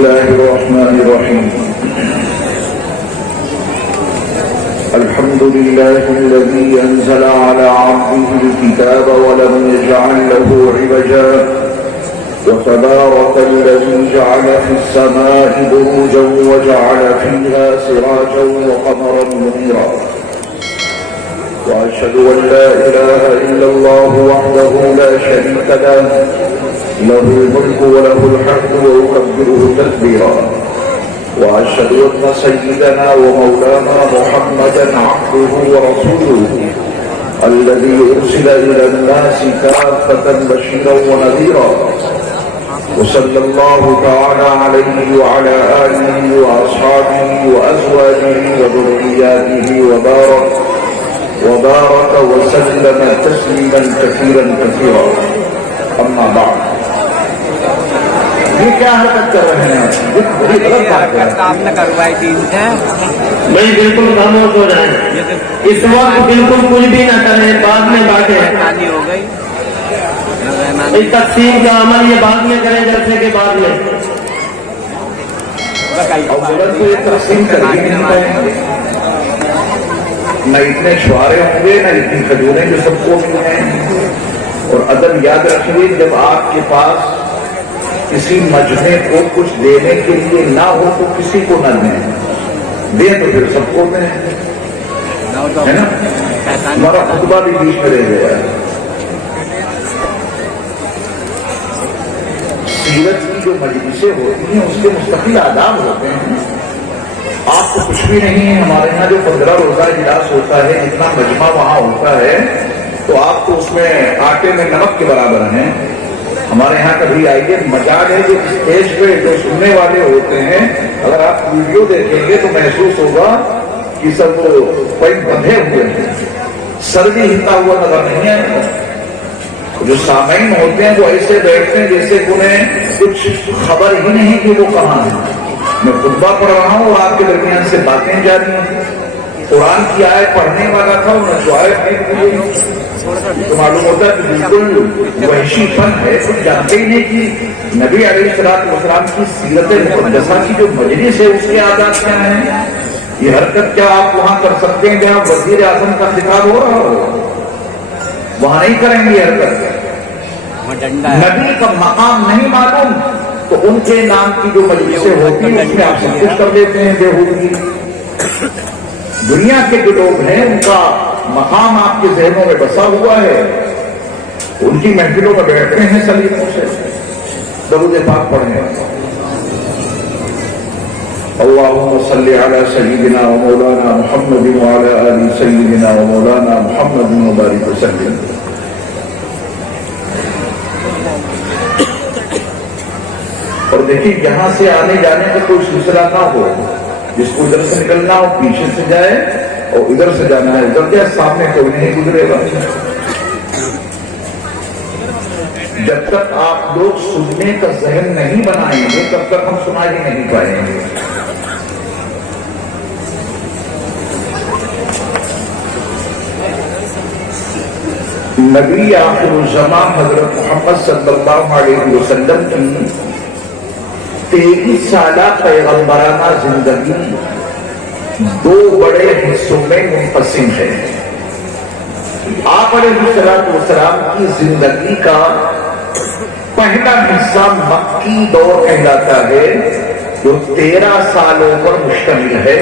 الله الرحمن الرحيم الحمد لله الذي أنزل على عبده الكتاب ولم يجعل له عوجا وتبارك الذي جعل في السماء بروجا وجعل فيها سراجا وقمرا منيرا وأشهد أن لا إله إلا الله وحده لا شريك له له الملك وله الحمد وأكبره تكبيرا وأشهد أن سيدنا ومولانا محمدا عبده ورسوله الذي أرسل إلى الناس كافة بشيرا ونذيرا وصلى الله تعالى عليه وعلى آله وأصحابه وأزواجه وذرياته وبارك وسلم تسليما كثيرا كثيرا أما بعد یہ کیا حرکت کر رہے ہیں کام نہ کروائی تھی بھائی بالکل خاموش ہو جائیں اس وقت بالکل کچھ بھی نہ کریں بعد میں باتیں ہو گئی اس تقسیم کا عمل یہ بعد میں کریں جلسے کے بعد میں تقسیم کر نہ اتنے شعارے ہوں گے نہ اتنی کھجوریں جو سب کو ہیں اور ادب یاد رکھیے جب آپ کے پاس کسی مجمع کو کچھ دینے کے لیے نہ ہو تو کسی کو نہ دیں دیں تو پھر سب کو دیں ہے نا ہمارا خطبہ بھی بیچ میں رہ گیا ہے سیرت کی جو مجلسیں ہوتی ہیں اس کے مستقل آداب ہوتے ہیں آپ کو کچھ بھی نہیں ہے ہمارے یہاں جو 15 روزہ اجلاس ہوتا ہے اتنا مجمع وہاں ہوتا ہے تو آپ تو اس میں آٹے میں نمک کے برابر ہیں ہمارے یہاں کبھی آئیے مجال ہے جو اسٹیج پہ جو سننے والے ہوتے ہیں اگر آپ ویڈیو دیکھیں گے تو محسوس ہوگا کہ سب کوئی بندھے ہوئے ہیں سر بھی ہلتا ہوا نظر نہیں ہے جو سامعین ہوتے ہیں وہ ایسے بیٹھتے ہیں جیسے انہیں کچھ خبر ہی نہیں کہ وہ کہاں ہے میں خطبہ پڑھ رہا ہوں اور آپ کے درمیان سے باتیں جاری ہیں قرآن کی آیت پڑھنے والا تھا اور جو آیت تو معلوم ہوتا ہے کہ بالکل وحشی فن ہے کچھ جانتے ہی نہیں کہ نبی علیہ السلام کی سیرت مقدسہ کی جو مجلس ہے اس کے آداب کیا ہیں یہ حرکت کیا آپ وہاں کر سکتے ہیں جہاں وزیر اعظم کا خطاب ہو رہا ہو وہاں نہیں کریں گے حرکت نبی کا مقام نہیں معلوم تو ان کے نام کی جو مجلسیں ہوتی ہیں اس میں آپ سب کچھ کر دیتے ہیں بےہودگی دنیا کے جو لوگ ہیں ان کا مقام آپ کے ذہنوں میں بسا ہوا ہے ان کی محفلوں میں بیٹھتے ہیں سلیقوں سے درود پاک پڑھیں اللهم صل على سيدنا ومولانا محمد وعلى آل سيدنا ومولانا محمد وبارك وسلم اور دیکھیے یہاں سے آنے جانے کا کوئی سلسلہ نہ ہو جس کو ادھر سے نکلنا ہو پیچھے سے جائے اور ادھر سے جانا ہے ادھر کیا سامنے کوئی نہیں گزرے گا جب تک آپ لوگ سننے کا ذہن نہیں بنائیں گے تب تک ہم سنا ہی نہیں پائیں گے نبی آخر الزمان حضرت محمد صلی اللہ علیہ وسلم کی 23 سالہ پیغمبرانہ زندگی 2 بڑے حصوں میں منقسم ہے آپ علیہ السلام کی زندگی کا پہلا حصہ مکی دور کہلاتا ہے جو 13 سالوں پر مشتمل ہے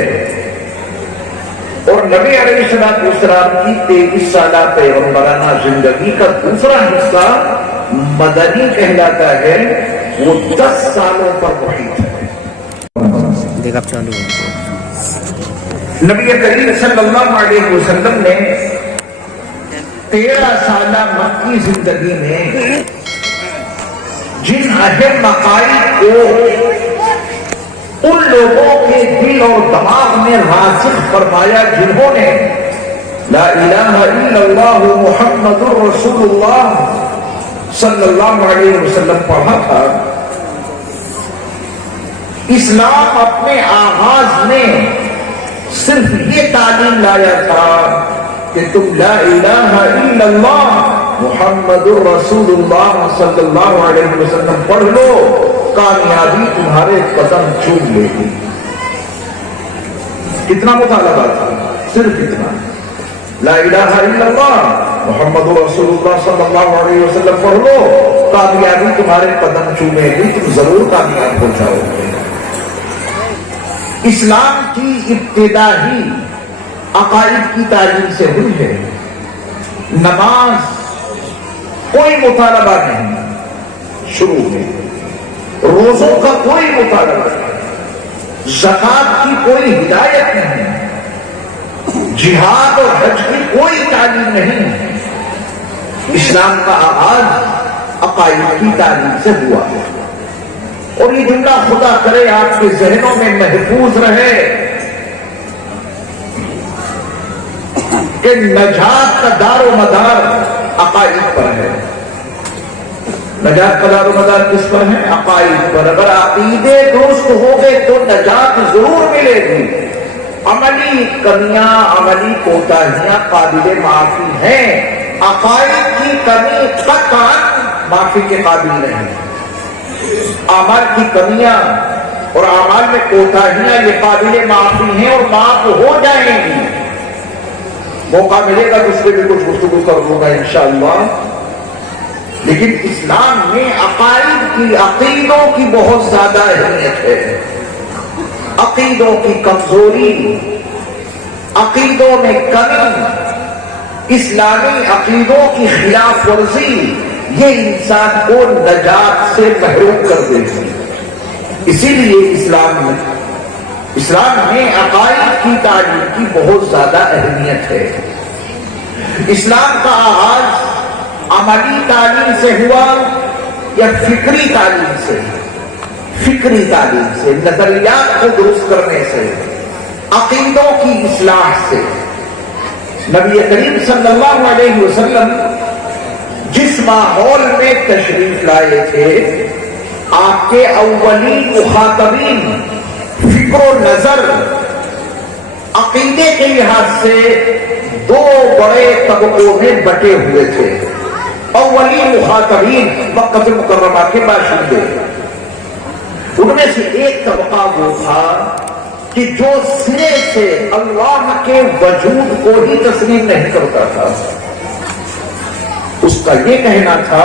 اور نبی علیہ السلام کی 23 سالہ پیغمبرانہ زندگی کا دوسرا حصہ مدنی کہلاتا ہے وہ 10 سالوں پر محیط ہے نبی کریم صلی اللہ علیہ وسلم نے 13 سالہ مکی زندگی میں جن اہم مقاصد کو ان لوگوں کے دل اور دماغ میں راسخ فرمایا جنہوں نے لا الہ الا اللہ محمد رسول اللہ صلی اللہ علیہ وسلم پڑھا تھا اسلام اپنے آغاز میں صرف یہ تعلیم لایا تھا کہ تم لا الہ الا اللہ محمد الرسول اللہ صلی اللہ علیہ وسلم پڑھ لو کامیابی تمہارے قدم چوم لے گی. کتنا مطالبہ تھا؟ صرف اتنا، لا الہ الا اللہ محمد رسول اللہ صلی اللہ علیہ وسلم پڑھ لو، کامیابی تمہارے قدم چومے گی، تم ضرور کامیاب ہو جاؤ گے. اسلام کی ابتدا ہی عقائد کی تعلیم سے ہوئی ہے. نماز کوئی مطالبہ نہیں شروع میں، روزوں کا کوئی مطالبہ نہیں، زکات کی کوئی ہدایت نہیں، جہاد اور حج کی کوئی تعلیم نہیں. اسلام کا آغاز عقائد کی تعلیم سے ہوا. اور یہ جملہ خدا کرے آپ کے ذہنوں میں محفوظ رہے کہ نجات کا دار و مدار عقائد پر ہے. نجات کا دار و مدار کس پر ہے؟ عقائد پر. اگر عقیدے درست ہو گئے تو نجات ضرور ملے گی. عملی کمیاں، عملی کوتاہیاں قابل معافی ہیں، عقائد کی کمی قطعاً معافی کے قابل نہیں. اعمال کی کمیاں اور اعمال میں کوتاہیاں یہ قابل معافی ہیں اور معاف ہو جائیں گی. موقع ملے گا تو اس پہ بھی کچھ گفتگو کر دوں گا انشاءاللہ. لیکن اسلام میں عقائد کی، عقیدوں کی بہت زیادہ اہمیت ہے. عقیدوں کی کمزوری، عقیدوں میں کمی، اسلامی عقیدوں کی خلاف ورزی، یہ انسان کو نجات سے محروم کر دے گی. اسی لیے اسلام میں عقائد کی تعلیم کی بہت زیادہ اہمیت ہے. اسلام کا آغاز عملی تعلیم سے ہوا یا فکری تعلیم سے؟ فکری تعلیم سے، نظریات کو درست کرنے سے، عقیدوں کی اصلاح سے. نبی کریم صلی اللہ علیہ وسلم جس ماحول میں تشریف لائے تھے، آپ کے اولین مخاطبین فکر و نظر عقیدے کے لحاظ سے دو بڑے طبقوں میں بٹے ہوئے تھے. اولین مخاطبین مکہ مکرمہ کے باشندے، ان میں سے ایک طبقہ وہ تھا کہ جو سرے سے اللہ کے وجود کو ہی تسلیم نہیں کرتا تھا. اس کا یہ کہنا تھا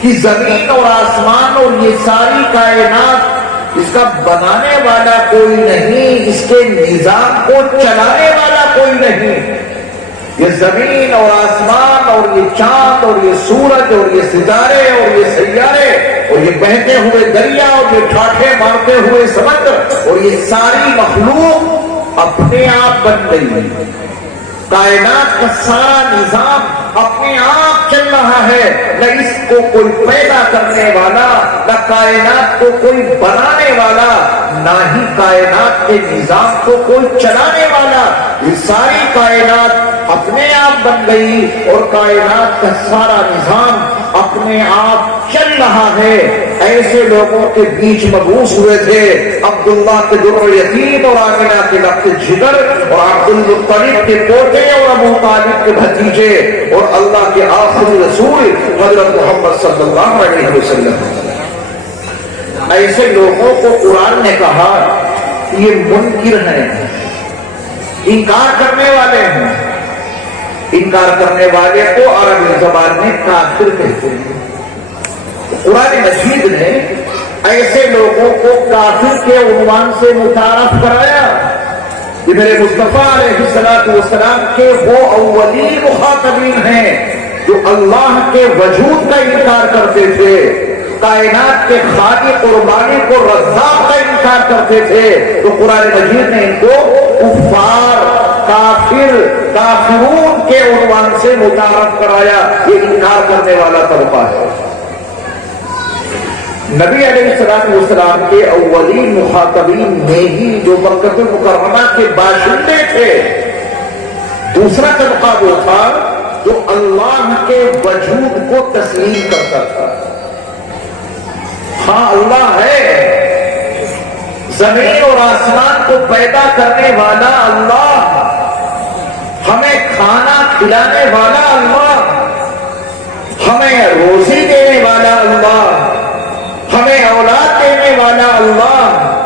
کہ زمین اور آسمان اور یہ ساری کائنات، اس کا بنانے والا کوئی نہیں، اس کے نظام کو چلانے والا کوئی نہیں. یہ زمین اور آسمان اور یہ چاند اور یہ سورج اور یہ ستارے اور یہ سیارے اور یہ بہتے ہوئے دریا اور یہ ٹھاٹھے مارتے ہوئے سمندر اور یہ ساری مخلوق اپنے آپ بن گئی. کائنات کا سارا نظام اپنے آپ چل رہا ہے. نہ اس کو کوئی پیدا کرنے والا، نہ کائنات کو کوئی بنانے والا، نہ ہی کائنات کے نظام کو کوئی چلانے والا. یہ ساری کائنات اپنے آپ بن گئی اور کائنات کا سارا نظام اپنے آپ چل رہا ہے. ایسے لوگوں کے بیچ مبعوث ہوئے تھے عبداللہ کے در یتیم اور آمنہ کے لقب جگر اور عبد المطلب کے پوتے اور ابو طالب کے بھتیجے اور اللہ کے آخری رسول حضرت محمد صلی اللہ علیہ وسلم. ایسے لوگوں کو قرآن نے کہا کہ یہ منکر ہیں، انکار کرنے والے ہیں. انکار کرنے والے کو عربی زبان میں کافر کہتے ہیں. قرآن مجید نے ایسے لوگوں کو کافر کے عنوان سے متعارف کرایا. یہ میرے مصطفیٰ علیہ الصلوۃ والسلام کے وہ اولین مخاطبین ہیں جو اللہ کے وجود کا انکار کرتے تھے، کائنات کے خالق اور مالک اور رزاق کا انکار کرتے تھے. تو قرآن مجید نے ان کو کفار، کافر، کافرون کے عنوان سے متعارف کرایا. یہ انکار کرنے والا طبقہ ہے. نبی علیہ السلام کے اولین مخاطبین میں ہی جو مکہ مکرمہ کے باشندے تھے، دوسرا طبقہ وہ تھا جو اللہ کے وجود کو تسلیم کرتا تھا. ہاں اللہ ہے، زمین اور آسمان کو پیدا کرنے والا اللہ، ہمیں کھانا کھلانے والا اللہ، ہمیں روزی دینے والا اللہ، ہمیں اللہ،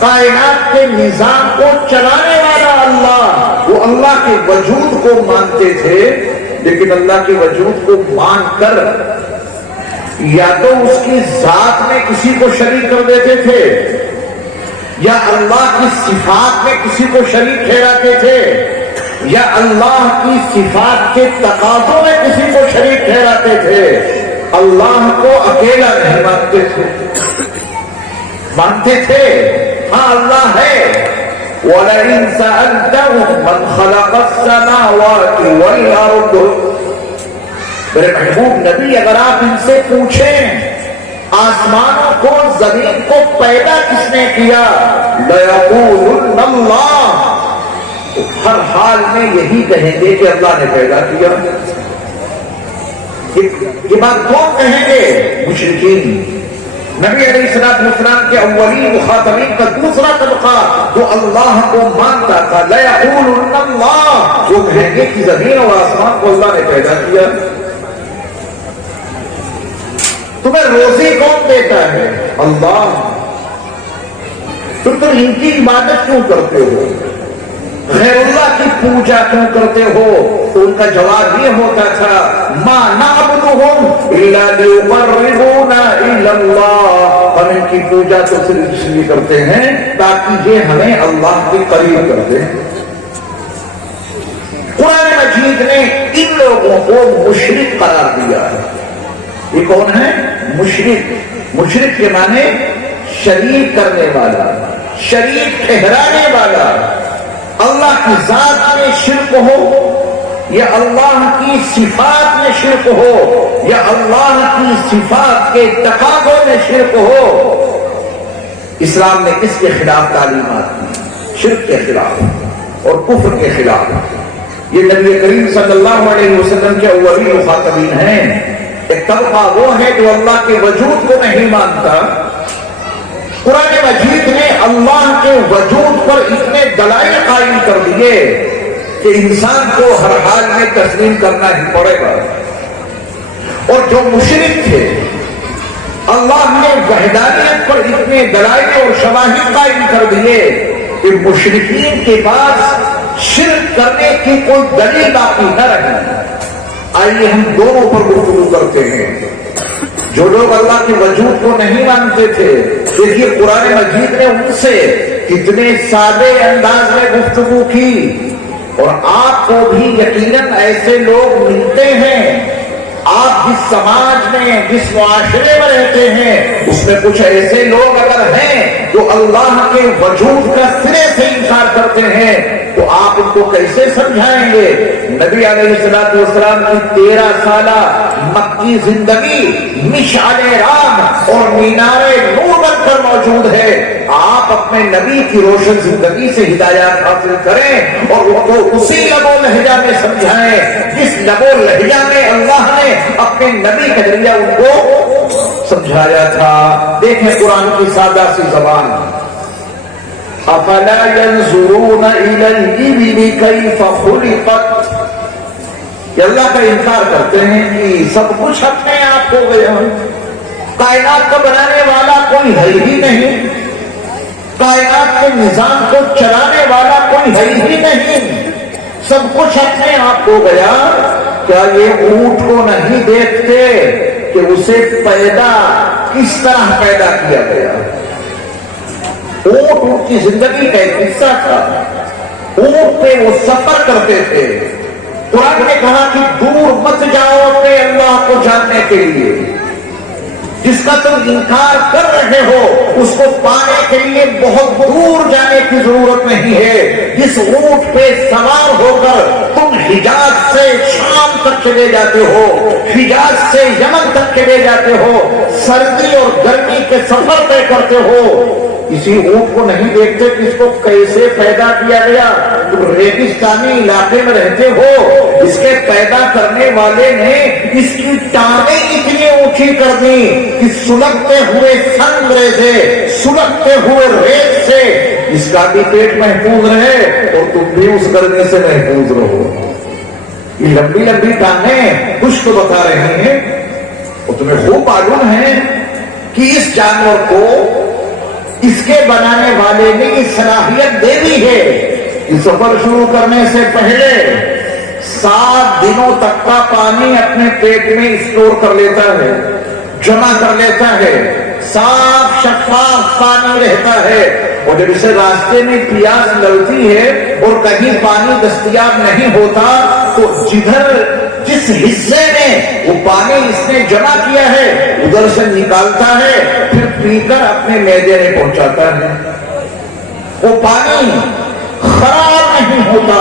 کائنات کے نظام کو چلانے والا اللہ، وہ اللہ کے وجود کو مانتے تھے، لیکن اللہ کے وجود کو مان کر یا تو اس کی ذات میں کسی کو شریک کر دیتے تھے، یا اللہ کی صفات میں کسی کو شریک ٹھہراتے تھے، یا اللہ کی صفات کے تقاضوں میں کسی کو شریک ٹھہراتے تھے۔ اللہ کو اکیلا نہیں مانتے تھے، مانتے تھے ہاں اللہ ہے۔ وَلَئِن سَأَلْتَهُم مَّنْ خَلَقَ السَّمَاوَاتِ وَالْأَرْضَ، میرے محبوب نبی اگر آپ ان سے پوچھیں آسمانوں کو زمین کو پیدا کس نے کیا، لَيَقُولُنَّ اللَّهُ، تو ہر حال میں یہی کہیں گے کہ اللہ نے پیدا کیا۔ یہ بات کون کہیں گے؟ مشرکین۔ نبی علیہ السلام کے اولین مخاطبین کا دوسرا طبقہ جو اللہ کو مانتا تھا، لَيَقُولُنَّ اللَّهُ، وہ کہیں گے کہ زمین اور آسمان کو اللہ نے پیدا کیا۔ تمہیں روزی کون دیتا ہے؟ اللہ۔ تم ان کی عبادت کیوں کرتے ہو؟ غیر اللہ کی پوجا کیوں کرتے ہو؟ تو ان کا جواب یہ ہوتا تھا، مَا نَعْبُدُهُمْ إِلَّا لِيُقَرِّبُونَا إِلَى اللَّهِ، ہم ان کی پوجا تو صرف اس لیے کرتے ہیں تاکہ یہ ہمیں اللہ کے قریب کر دیں۔ قرآن مجید نے ان لوگوں کو مشرک قرار دیا ہے۔ یہ کون ہے؟ مشرک۔ مشرک کے معنی شریک کرنے والا، شریک ٹھہرانے والا۔ اللہ کی ذات میں شرک ہو، یا اللہ کی صفات میں شرک ہو، یا اللہ کی صفات کے تقاضوں میں شرک ہو، اسلام نے اس کے خلاف تعلیمات دی، شرک کے خلاف اور کفر کے خلاف۔ یہ نبی کریم صلی اللہ علیہ وسلم کے اولین مخاطبین ہیں۔ ایک طبقہ وہ ہے جو اللہ کے وجود کو نہیں مانتا۔ قرآن مجید نے اللہ کے وجود پر اتنے دلائل قائم کر دیے کہ انسان کو ہر حال میں تسلیم کرنا ہی پڑے گا۔ اور جو مشرک تھے، اللہ نے وحدانیت پر اتنے دلائل اور شواہد قائم کر دیے کہ مشرکین کے پاس شرک کرنے کی کوئی دلیل باقی نہ رہی۔ آئیے ہم دونوں پر گفتگو کرتے ہیں۔ جو لوگ اللہ کے وجود کو نہیں مانتے تھے، دیکھیے قرآن مجید نے ان سے کتنے سادے انداز میں گفتگو کی، اور آپ کو بھی یقیناً ایسے لوگ ملتے ہیں۔ آپ جس سماج میں، جس معاشرے میں رہتے ہیں، اس میں کچھ ایسے لوگ اگر ہیں جو اللہ کے وجود کا سرے سے انکار کرتے ہیں، تو آپ ان کو کیسے سمجھائیں گے؟ نبی علیہ السلام کی 13 سالہ مکی زندگی مشعل راہ اور مینار نور بن کر موجود ہے۔ آپ اپنے نبی کی روشن زندگی سے ہدایات حاصل کریں اور ان کو اسی لب و لہجہ میں سمجھائیں جس لب و لہجہ میں اللہ نے اپنے نبی کے ذریعے ان کو سمجھایا تھا۔ دیکھیں قرآن کی سادہ سی زبان، افلا ينظرون الى الابل كيف خلقت، یہ اللہ کا انکار کرتے ہیں کہ سب کچھ اپنے آپ ہو گیا، کائنات کو بنانے والا کوئی ہے ہی نہیں، کائنات کے نظام کو چلانے والا کوئی ہے ہی نہیں، سب کچھ اپنے آپ ہو گیا۔ کیا یہ اونٹ کو نہیں دیکھتے کہ اسے پیدا کس طرح پیدا کیا گیا؟ اونٹ ان کی زندگی کا ایک حصہ تھا، اونٹ پہ وہ سفر کرتے تھے۔ قرآن نے کہا کہ دور مت جاؤ اپنے اللہ کو جاننے کے لیے، جس کا تم انکار کر رہے ہو اس کو پانے کے لیے بہت دور جانے کی ضرورت نہیں ہے۔ جس اونٹ پہ سوار ہو کر تم حجاز سے شام تک چلے جاتے ہو، حجاز سے یمن تک چلے جاتے ہو، سردی اور گرمی کے سفر طے کرتے ہو، کسی اونٹ کو نہیں دیکھتے کہ اس کو کیسے پیدا کیا گیا؟ تم ریگستانی علاقے میں رہتے ہو، اس کے پیدا کرنے والے نے اس کی ٹانگیں اتنی اونچی کر دی کہ سلگتے ہوئے سنگ ریزے، سلگتے ہوئے ریت سے اس کا بھی پیٹ محفوظ رہے اور تم بھی اس گرمی سے محفوظ رہو۔ یہ لمبی لمبی ٹانگیں کچھ تو بتا رہے ہیں، اور تمہیں خوب معلوم ہے کہ اس جانور کو اس کے بنانے والے نے یہ صلاحیت دے دی ہے کہ سفر شروع کرنے سے پہلے 7 دنوں تک کا پانی اپنے پیٹ میں اسٹور کر لیتا ہے، جمع کر لیتا ہے، صاف شفاف پانی رہتا ہے، اور جب اسے راستے میں پیاس لگتی ہے اور کہیں پانی دستیاب نہیں ہوتا تو جس حصے میں وہ پانی اس نے جمع کیا ہے ادھر سے نکالتا ہے، پھر پی کر اپنے معدے میں پہنچاتا ہے۔ وہ پانی خراب نہیں ہوتا،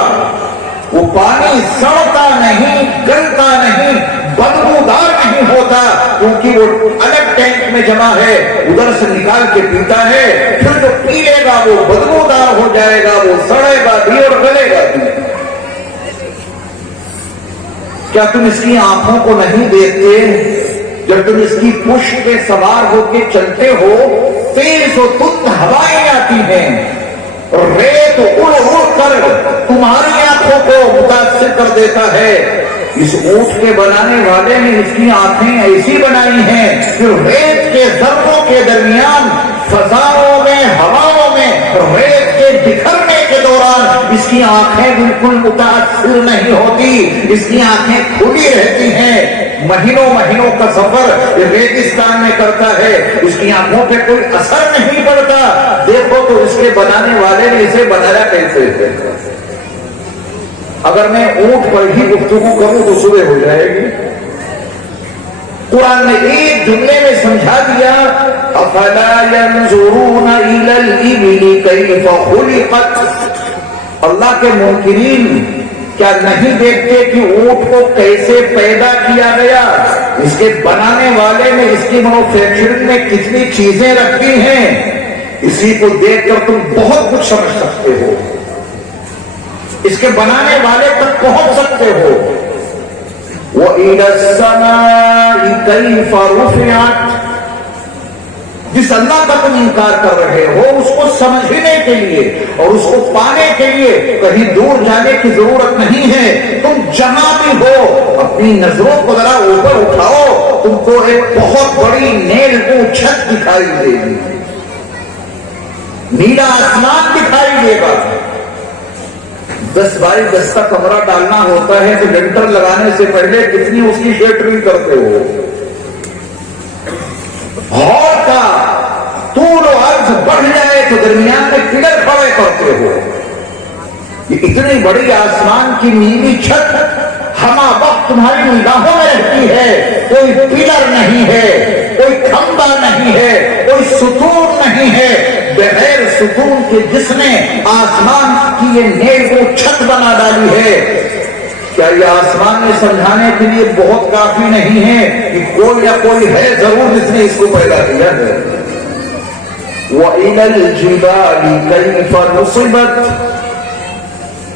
وہ پانی سڑتا نہیں، گلتا نہیں، بدبودار نہیں ہوتا، کیونکہ وہ الگ ٹینک میں جمع ہے، ادھر سے نکال کے پیتا ہے، پھر جو پی لے گا وہ بدبودار ہو جائے گا، وہ سڑے گا بھی اور گلے گا بھی۔ کیا تم اس کی آنکھوں کو نہیں دیکھتے؟ جب تم اس کی پشت پہ سوار ہو کے چلتے ہو، تیز و تند ہوائیں آتی ہیں، ریت اڑ اڑ کر تمہاری آنکھوں کو متاثر کر دیتا ہے۔ اس اونٹ کے بنانے والے نے اس کی آنکھیں ایسی بنائی ہیں کہ ریت کے ذروں کے درمیان فضاؤں میں، ہواؤں میں ریت کے بکھرنے کے دوران اس کی آنکھیں بالکل متاثر نہیں ہوتی، اس کی آنکھیں کھلی رہتی ہیں۔ مہینوں کا سفر ریگستان میں کرتا ہے، اس کی آنکھوں پہ کوئی اثر نہیں پڑتا۔ دیکھو تو اس کے بنانے والے نے اسے بنایا کیسے ہے۔ اگر میں اونٹ پر ہی گفتگو کروں تو صبح ہو جائے گی۔ قرآن نے ایک جملے میں سمجھا دیا، افلا ينظرون الى الابل كيف خلقت۔ اللہ کے منکرین کیا نہیں دیکھتے کہ اونٹ کو کیسے پیدا کیا گیا؟ اس کے بنانے والے نے اس کی مینوفیکچرنگ میں کتنی چیزیں رکھی ہیں، اسی کو دیکھ کر تم بہت کچھ سمجھ سکتے ہو، اس کے بنانے والے تک پہنچ سکتے ہو۔ وَإِلَى السَّمَاءِ كَيْفَ رُفِعَتْ۔ جس اللہ کا تم انکار کر رہے ہو اس کو سمجھنے کے لیے اور اس کو پانے کے لیے کہیں دور جانے کی ضرورت نہیں ہے، تم جہاں بھی ہو اپنی نظروں کو ذرا اوپر اٹھاؤ، تم کو ایک بہت بڑی نیل کو چھت دکھائی دے گی، نیلا آسمان دکھائی دے گا۔ 10 بائی 10 کا کمرہ ڈالنا ہوتا ہے تو لنٹر لگانے سے پہلے کتنی اس کی شیٹرنگ کرتے ہو، ہال کا طول و عرض بڑھ جائے تو درمیان میں پلر کھڑے کرتے ہو۔ یہ اتنی بڑی آسمان کی نیلی چھت ہمہ وقت تمہاری نگاہوں میں رہتی ہے، کوئی پلر نہیں ہے، کوئی کھمبا نہیں ہے، کوئی ستون نہیں ہے، بغیر ستون کے جس نے آسمان کی یہ نیل کو چھت بنا ڈالی ہے۔ کیا یہ آسمان میں سمجھانے کے لیے بہت کافی نہیں ہے کہ کوئی یا کوئی ہے ضرور جس نے اس کو پیدا کیا ہے؟ وَإِلَى الْجِبَالِ كَيْفَ نُصِبَتْ۔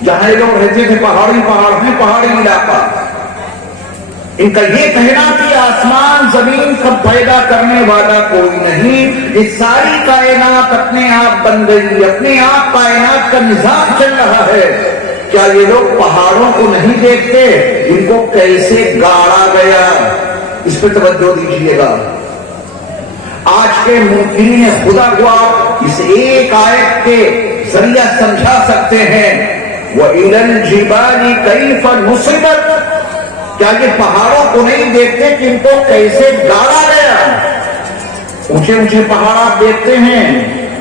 جہاں لوگ رہتے تھے پہاڑ ہیں، پہاڑی علاقہ، ان کا یہ کہنا کہ آسمان زمین کا پیدا کرنے والا کوئی نہیں، یہ ساری کائنات اپنے آپ بن گئی، اپنے آپ کائنات کا نظام چل رہا ہے۔ کیا یہ لوگ پہاڑوں کو نہیں دیکھتے؟ ان کو کیسے گاڑا گیا، اس پہ توجہ دیجیے گا۔ آج کے منکرین خدا کو آپ اس ایک آیت کے ذریعہ سمجھا سکتے ہیں، وَإِلَى الْجِبَالِ كَيْفَ نُصِبَتْ۔ کیا یہ پہاڑوں کو نہیں دیکھتے کہ ان کو کیسے گاڑا گیا؟ اونچے اونچے پہاڑ آپ دیکھتے ہیں،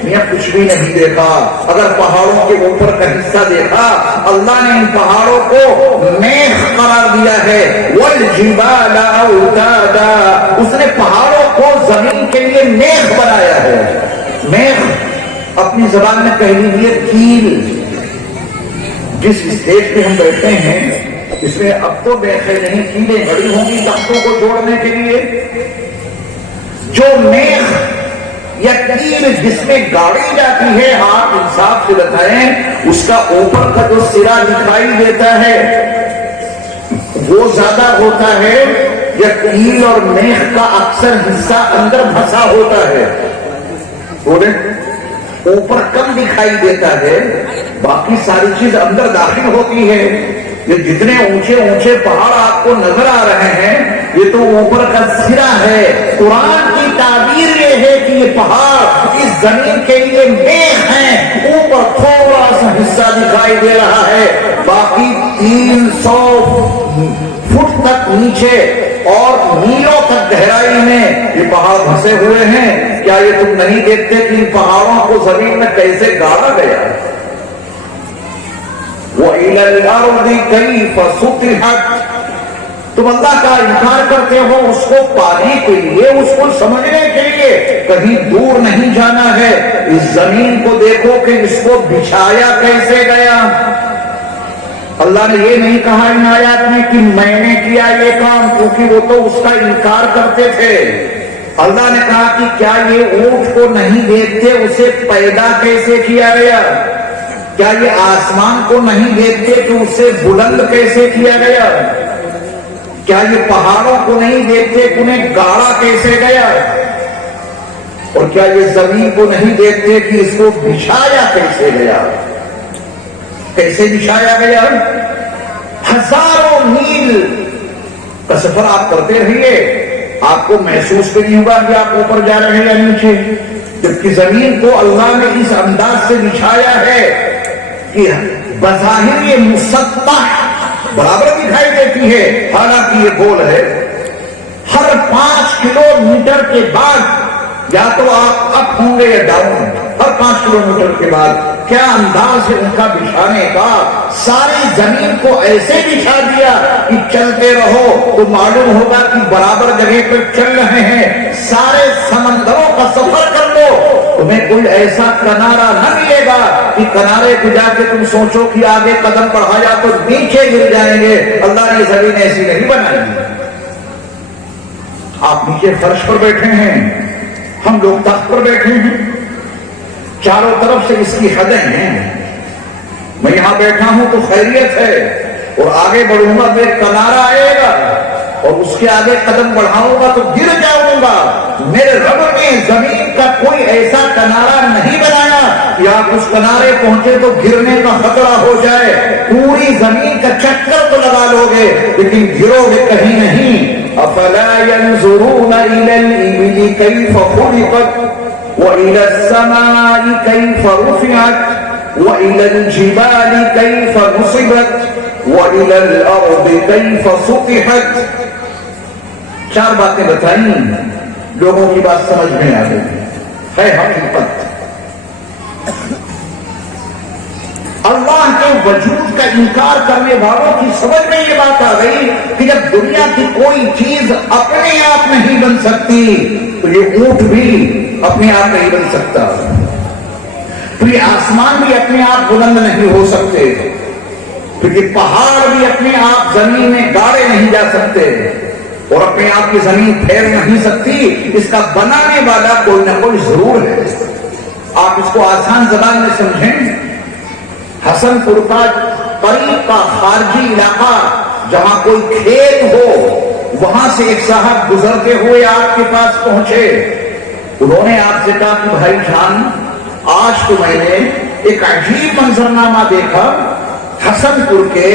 میں کچھ بھی نہیں دیکھا۔ اگر پہاڑوں کے اوپر کا حصہ دیکھا، اللہ نے ان پہاڑوں کو میخ قرار دیا ہے، وَالْجِبَالَ أَوْتَادًا۔ اس نے پہاڑوں کو زمین کے لیے میخ بنایا ہے۔ میخ اپنی زبان میں کہہ لیجیے کیل۔ جس اسٹیج پہ ہم بیٹھے ہیں اس میں اب تو میخیں نہیں، کیلیں گڑی ہوں گی تختوں کو جوڑنے کے لیے۔ جو میخ یا کیل جس میں گاڑی جاتی ہے، آپ انصاف سے بتائیں اس کا اوپر کا جو سرا دکھائی دیتا ہے وہ زیادہ ہوتا ہے یا کیل اور میخ کا اکثر حصہ اندر پھنسا ہوتا ہے؟ بولے اوپر کم دکھائی دیتا ہے، باقی ساری چیز اندر داخل ہوتی ہے۔ یہ جتنے اونچے اونچے پہاڑ آپ کو نظر آ رہے ہیں یہ تو اوپر کا سرا ہے۔ قرآن کی تعبیر یہ کہ یہ پہاڑ اس زمین کے لیے میخ ہیں، اوپر تھوڑا سا حصہ دکھائی دے رہا ہے، باقی 300 فٹ تک نیچے اور میلوں تک گہرائی میں یہ پہاڑ پھنسے ہوئے ہیں۔ کیا یہ تم نہیں دیکھتے کہ ان پہاڑوں کو زمین میں کیسے گاڑا گیا؟ وَإِلَى الْأَرْضِ كَيْفَ سُطِحَتْ۔ تم اللہ کا انکار کرتے ہو اس کو پانے کے لیے، اس کو سمجھنے کے لیے کہیں دور نہیں جانا ہے۔ اس زمین کو دیکھو کہ اس کو بچھایا کیسے گیا۔ اللہ نے یہ نہیں کہا ان آیات میں کہ میں نے کیا یہ کام، کیونکہ وہ تو اس کا انکار کرتے تھے۔ اللہ نے کہا کہ کیا یہ اونٹ کو نہیں دیکھتے اسے پیدا کیسے کیا گیا؟ کیا یہ آسمان کو نہیں دیکھتے کہ اسے بلند کیسے کیا گیا؟ کیا یہ پہاڑوں کو نہیں دیکھتے کہ انہیں گاڑا کیسے گیا؟ اور کیا یہ زمین کو نہیں دیکھتے کہ اس کو بچھایا کیسے گیا؟ کیسے بچھایا گیا؟ ہزاروں میل کا سفر آپ کرتے رہیے، آپ کو محسوس بھی نہیں ہوگا کہ آپ اوپر جا رہے ہیں یا نیچے، جبکہ زمین کو اللہ نے اس انداز سے بچھایا ہے کہ بظاہر یہ مسطح برابر دکھائی دیتی ہے، حالانکہ یہ گول ہے۔ ہر 5 کلومیٹر کے بعد یا تو آپ اپ ہوں گے یا ڈاؤن، ہر 5 کلومیٹر کے بعد کیا انداز ہے ان کا بچھانے کا۔ ساری زمین کو ایسے بچھا دیا کہ چلتے رہو تو معلوم ہوگا کہ برابر جگہ پر چل رہے ہیں۔ سارے سمندروں کا سفر کر لو، تمہیں کوئی ایسا کنارہ نہ ملے گا کہ کنارے کو جا کے تم سوچو کہ آگے قدم بڑھایا تو نیچے گر جائیں گے۔ اللہ نے زمین ایسی نہیں بنائی۔ آپ نیچے فرش پر بیٹھے ہیں، ہم لوگ تخت پر بیٹھے ہیں، چاروں طرف سے اس کی حدیں ہیں۔ میں یہاں بیٹھا ہوں تو خیریت ہے، اور آگے بڑھوں گا تو ایک کنارہ آئے گا اور اس کے آگے قدم بڑھاؤں گا تو گر جاؤں گا۔ میرے رب نے زمین کا کوئی ایسا کنارہ نہیں بنایا کہ آپ اس کنارے پہنچے تو گرنے کا خطرہ ہو جائے۔ پوری زمین کا چکر تو لگا لو گے لیکن گرو گے کہیں نہیں۔ افلا ينظرون الى الابل كيف خلقت والى السماء كيف رفعت والى الجبال كيف نصبت والى الارض كيف سطحت۔ 4 باتیں بتائیں، لوگوں کی بات سمجھ میں آ گئی ہے حقیقت۔ اللہ کے وجود کا انکار کرنے والوں کی سمجھ میں یہ بات آ گئی کہ جب دنیا کی کوئی چیز اپنے آپ نہیں بن سکتی تو یہ اونٹ بھی اپنے آپ نہیں بن سکتا، تو یہ آسمان بھی اپنے آپ بلند نہیں ہو سکتے، تو یہ پہاڑ بھی اپنے آپ زمین میں گاڑے نہیں جا سکتے، اور اپنے آپ کی زمین پھیر نہیں سکتی۔ اس کا بنانے والا کوئی نہ کوئی ضرور ہے۔ آپ اس کو آسان زبان میں سمجھیں۔ حسن پور کا قریب کا خارجی علاقہ جہاں کوئی کھیت ہو، وہاں سے ایک صاحب گزرتے ہوئے آپ کے پاس پہنچے۔ انہوں نے آپ سے کہا کہ بھائی جان، آج تو میں نے ایک عجیب منظرنامہ دیکھا، حسن پور کے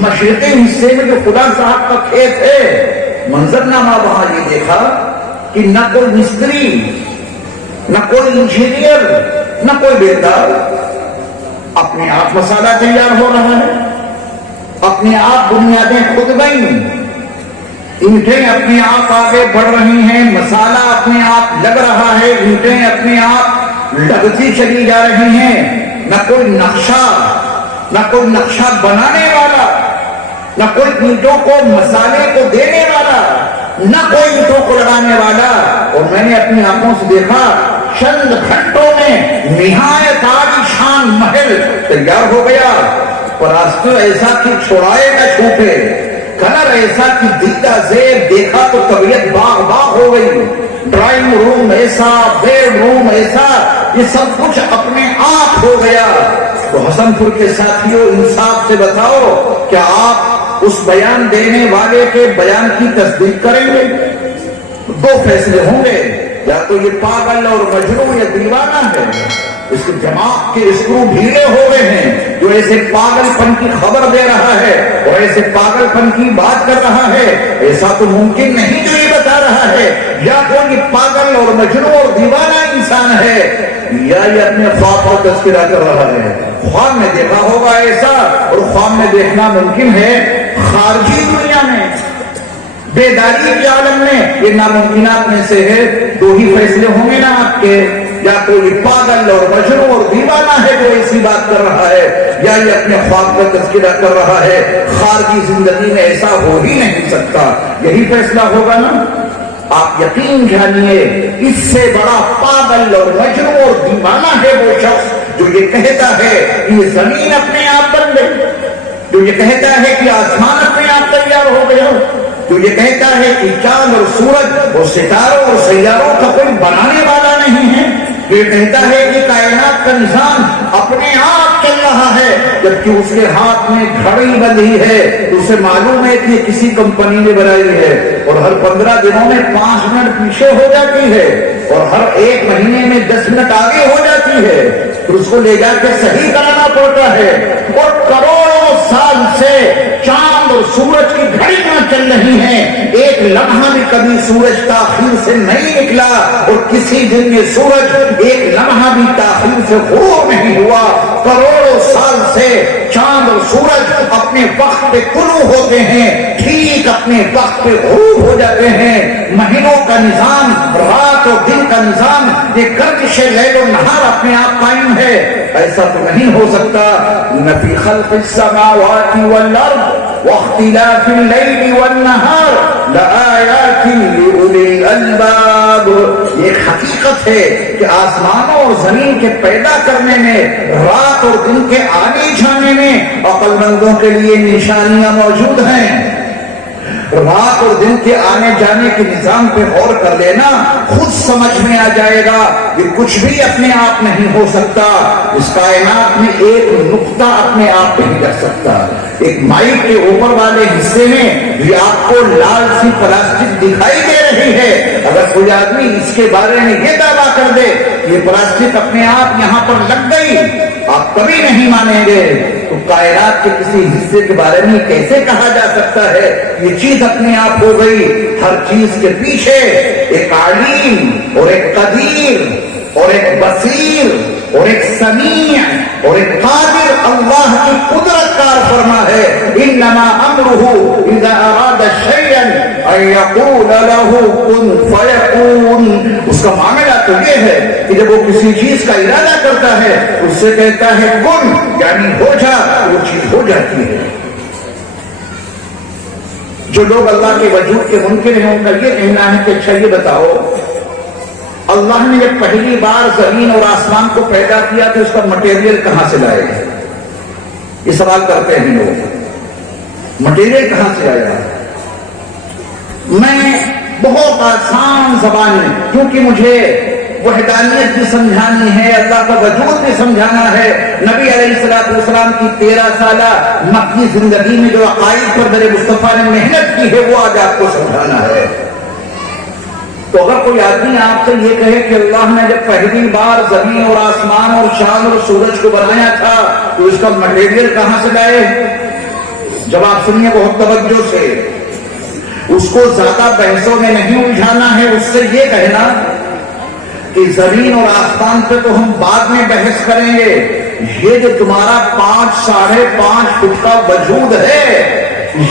مشرقی حصے میں جو خدا صاحب کا کھیت ہے، منظرنامہ وہاں یہ دیکھا کہ نہ کوئی مستری، نہ کوئی انجینئر، نہ کوئی بیلدار، اپنے آپ مسالہ تیار ہو رہا ہے، اپنے آپ بنیادیں خود گئیں، اینٹیں اپنے آپ آگے بڑھ رہی ہیں، مسالہ اپنے آپ لگ رہا ہے، اینٹیں اپنے آپ لگتی چلی جا رہی ہیں۔ نہ کوئی نقشہ بنانے والا، نہ کوئی اینٹوں کو مسالے کو دینے والا، نہ کوئی اینٹوں کو لگانے والا۔ اور میں نے اپنی آنکھوں سے دیکھا چند گھنٹوں میں نہایت عالی شان محل تیار ہو گیا، پراستو ایسا کہ چھوڑائے نہ چھوٹے، کلر ایسا کہ دیدہ زیب دیکھا تو طبیعت باغ باغ ہو گئی، ڈرائنگ روم ایسا، بیڈ روم ایسا، یہ سب کچھ اپنے آپ ہو گیا۔ تو حسن پور کے ساتھیوں، انصاف سے بتاؤ، کیا آپ اس بیان دینے والے کے بیان کی تصدیق کریں گے؟ 2 فیصلے ہوں گے، یا تو یہ پاگل اور مجنون یا دیوانہ ہے، اس کے دماغ کے اسکرو ڈھیلے ہو گئے ہیں، جو ایسے پاگل پن کی خبر دے رہا ہے اور ایسے پاگل پن کی بات کر رہا ہے۔ ایسا تو ممکن نہیں جو یہ بتا رہا رہا ہے، یا کوئی پاگل اور مجنون اور دیوانہ انسان ہے، یا یہ اپنے خواب کا تذکرہ کر رہا ہے۔ خواب میں دیکھا ہوگا ایسا، اور خواب میں دیکھنا ممکن ہے خارجی دنیا میں، بیداری کے عالم میں یہ ناممکنات میں سے ہے۔ دو ہی فیصلے ہوں گے نا آپ کے، یا کوئی پاگل اور مجنون اور دیوانہ ہے جو ایسی بات کر رہا ہے، یا یہ اپنے خواب کا تذکرہ کر رہا ہے۔ خارجی زندگی میں ایسا ہو ہی نہیں سکتا، یہی فیصلہ ہوگا نا۔ آپ یقین جانیے اس سے بڑا پاگل اور مجنون اور دیوانہ ہے وہ شخص جو یہ کہتا ہے کہ یہ زمین اپنے آپ بن گئی، جو یہ کہتا ہے کہ آسمان اپنے آپ تیار ہو گیا، جو یہ کہتا ہے کہ چاند اور سورج اور ستاروں اور سیاروں کا کوئی بنانے والا نہیں ہے، یہ کہتا ہے کہ کائنات کا نظام اپنے آپ چل رہا ہے، جبکہ اس کے ہاتھ میں گھڑی بندھی ہے، اسے معلوم ہے کہ کسی کمپنی نے بنائی ہے، اور ہر 15 دنوں میں 5 منٹ پیچھے ہو جاتی ہے، اور ہر 1 مہینے میں 10 منٹ آگے ہو جاتی ہے، پھر اس کو لے جا کے صحیح کرانا پڑتا ہے، اور کروڑوں سال سے چاند اور سورج کی گھڑیاں چل رہی ہیں، ایک لمحہ بھی کبھی سورج تاخیر سے نہیں نکلا، اور کسی دن میں سورج ایک لمحہ بھی تاخیر سے غروب نہیں ہوا۔ کروڑوں سال سے چاند اور سورج اپنے وقت پہ طلوع ہوتے ہیں، ٹھیک اپنے وقت پہ غروب ہو جاتے ہیں۔ مہینوں کا نظام، رات اور دن کا نظام، یہ گردش لیل و نہار اپنے آپ قائم ہے، ایسا تو نہیں ہو سکتا۔ ان فی خلق السماوات والارض واختلاف اللیل والنہار لآیات لأولی الالباب، یہ حقیقت ہے کہ آسمانوں اور زمین کے پیدا کرنے میں، رات اور دن کے آنے جانے میں عقل مندوں کے لیے نشانیاں موجود ہیں۔ رات اور دن کے آنے جانے کے نظام پہ غور کر لینا، خود سمجھ میں آ جائے گا کہ کچھ بھی اپنے آپ نہیں ہو سکتا۔ اس کائنات میں ایک نقطہ اپنے آپ نہیں رہ سکتا۔ ایک مائک کے اوپر والے حصے میں بھی آپ کو لال سی پلاسٹک دکھائی دے رہی ہے، اگر کوئی آدمی اس کے بارے میں یہ دعویٰ کر دے یہ پلاسٹک اپنے آپ یہاں پر لگ گئی، آپ کبھی نہیں مانیں گے۔ تو کائنات کے کسی حصے کے بارے میں کیسے کہا جا سکتا ہے یہ چیز اپنے آپ ہو گئی؟ ہر چیز کے پیچھے ایک علیم اور ایک قدیر اور ایک بصیر اور ایک سمیع اور ایک قادر اللہ کی قدرت کار فرما ہے۔ انما امرہ اذا اراد شیئا ان یقول له کن فیکون، اس کا معاملہ تو یہ ہے کہ جب وہ کسی چیز کا ارادہ کرتا ہے اس سے کہتا ہے کن، یعنی ہو جا، وہ چیز ہو جاتی ہے۔ جو لوگ اللہ کے وجود کے منکر ہیں ان کا یہ کہنا ہے کہ اچھا یہ بتاؤ، اللہ نے جب پہلی بار زمین اور آسمان کو پیدا کیا تو اس کا مٹیریل کہاں سے لائے گا؟ یہ سوال کرتے ہیں لوگ، مٹیریل کہاں سے آیا؟ میں بہت آسان زبان میں، کیونکہ مجھے وحدانیت بھی سمجھانی ہے، اللہ کا وجود بھی سمجھانا ہے، نبی علیہ الصلوۃ والسلام کی 13 سالہ مکی زندگی میں جو عقائد پر در مصطفیٰ نے محنت کی ہے وہ آج آپ کو سمجھانا ہے۔ تو اگر کوئی آدمی آپ سے یہ کہے کہ اللہ نے جب پہلی بار زمین اور آسمان اور چاند اور سورج کو بنایا تھا تو اس کا مٹیریل کہاں سے لائے؟ جواب سنیے بہت توجہ سے، اس کو زیادہ بحثوں میں نہیں الجھانا ہے، اس سے یہ کہنا کہ زمین اور آسمان پہ تو ہم بعد میں بحث کریں گے، یہ جو تمہارا 5 ساڑھے 5 فٹ کا وجود ہے،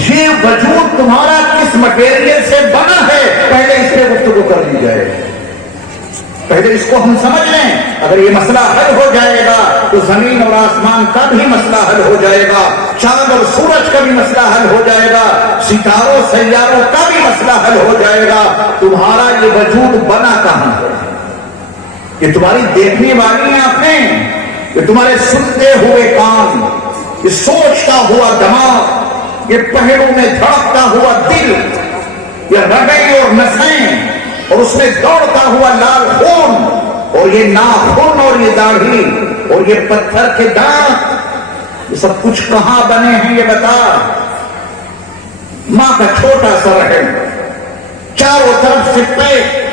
یہ وجود تمہارا کس مٹیریل سے بنا ہے، پہلے اس پہ گفتگو کر لی جائے، پہلے اس کو ہم سمجھ لیں۔ اگر یہ مسئلہ حل ہو جائے گا تو زمین اور آسمان کا بھی مسئلہ حل ہو جائے گا، چاند اور سورج کا بھی مسئلہ حل ہو جائے گا، ستاروں سیاروں کا بھی مسئلہ حل ہو جائے گا۔ تمہارا یہ وجود بنا کہاں ہے؟ یہ تمہاری دیکھنے والی آنکھیں، یہ تمہارے سنتے ہوئے کان، یہ سوچتا ہوا دماغ، یہ پہلوں میں دھڑکتا ہوا دل، یہ رگیں اور نسیں اور اس میں دوڑتا ہوا لال خون، اور یہ ناخن اور یہ داڑھی اور یہ پتھر کے دانت، یہ سب کچھ کہاں بنے ہیں یہ بتا؟ ماں کا چھوٹا سا رحم، چاروں طرف سے پیٹ،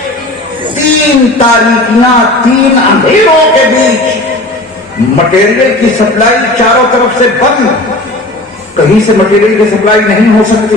3 تاریکیاں، 3 اندھیروں کے بیچ، مٹیریل کی سپلائی چاروں طرف سے بند، کہیں سے مٹیریل کی سپلائی نہیں ہو سکتی۔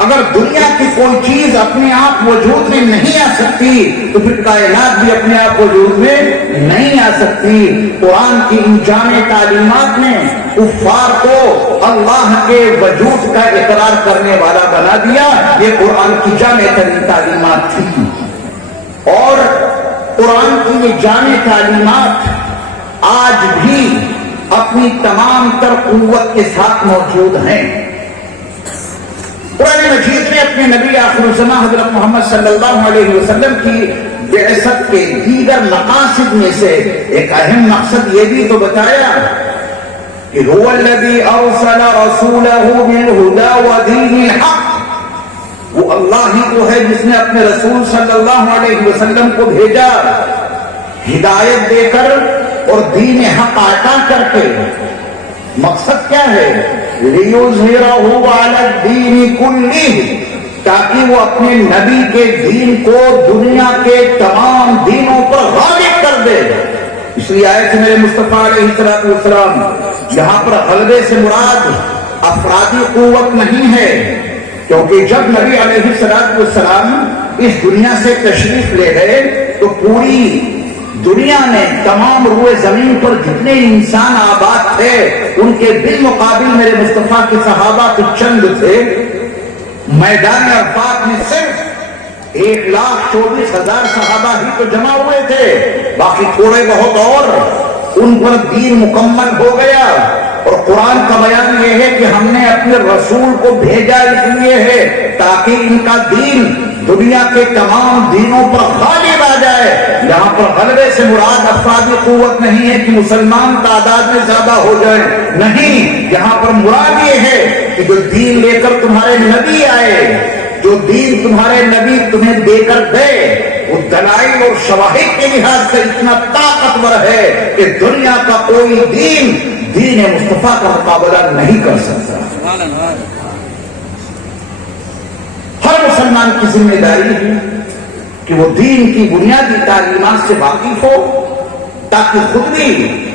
اگر دنیا کی کوئی چیز اپنے آپ وجود میں نہیں آ سکتی تو پھر کائنات بھی اپنے آپ وجود میں نہیں آ سکتی۔ قرآن کی ان جامع تعلیمات نے کفار کو اللہ کے وجود کا اقرار کرنے والا بنا دیا۔ یہ قرآن کی جامع تعلیمات تھی، اور قرآن کی یہ جامع تعلیمات آج بھی اپنی تمام تر قوت کے ساتھ موجود ہیں۔ قرآن مجید نے اپنے نبی آخر الزمان حضرت محمد صلی اللہ علیہ وسلم کی بعثت کے دیگر مقاصد میں سے ایک اہم مقصد یہ بھی تو بتایا کہ هو الذی ارسل رسولہ بالہدی ودین الحق، وہ اللہ ہی تو ہے جس نے اپنے رسول صلی اللہ علیہ وسلم کو بھیجا ہدایت دے کر اور دین حق عطا کر کے۔ مقصد کیا ہے؟ لِيُظْهِرَهُ عَلَى الدِّينِ كُلِّهِ، تاکہ وہ اپنے نبی کے دین کو دنیا کے تمام دینوں پر غالب کر دے۔ اس لیے آئے تھے میرے مصطفیٰ علیہ السلام، یہاں پر غلبے سے مراد افرادی قوت نہیں ہے، کیونکہ جب نبی علیہ السلام اس دنیا سے تشریف لے گئے تو پوری دنیا میں تمام روئے زمین پر جتنے انسان آباد تھے ان کے بالمقابل میرے مصطفیٰ کے صحابہ تو چند تھے۔ میدان عرفات میں صرف 1,24,000 صحابہ ہی تو جمع ہوئے تھے، باقی تھوڑے بہت اور ان پر دین مکمل ہو گیا۔ اور قرآن کا بیان یہ ہے کہ ہم نے اپنے رسول کو بھیجا اس لیے ہے تاکہ ان کا دین دنیا کے تمام دینوں پر غالب آ جائے۔ یہاں پر غلبے سے مراد افرادی قوت نہیں ہے کہ مسلمان تعداد میں زیادہ ہو جائیں، نہیں، یہاں پر مراد یہ ہے کہ جو دین لے کر تمہارے نبی آئے، جو دین تمہارے نبی تمہیں دے کر گئے، وہ دلائل اور شواہد کے لحاظ سے اتنا طاقتور ہے کہ دنیا کا کوئی دین مصطفیٰ کا مقابلہ نہیں کر سکتا۔ ہر مسلمان کی ذمہ داری ہے کہ وہ دین کی بنیادی تعلیمات سے واقف ہو تاکہ خود بھی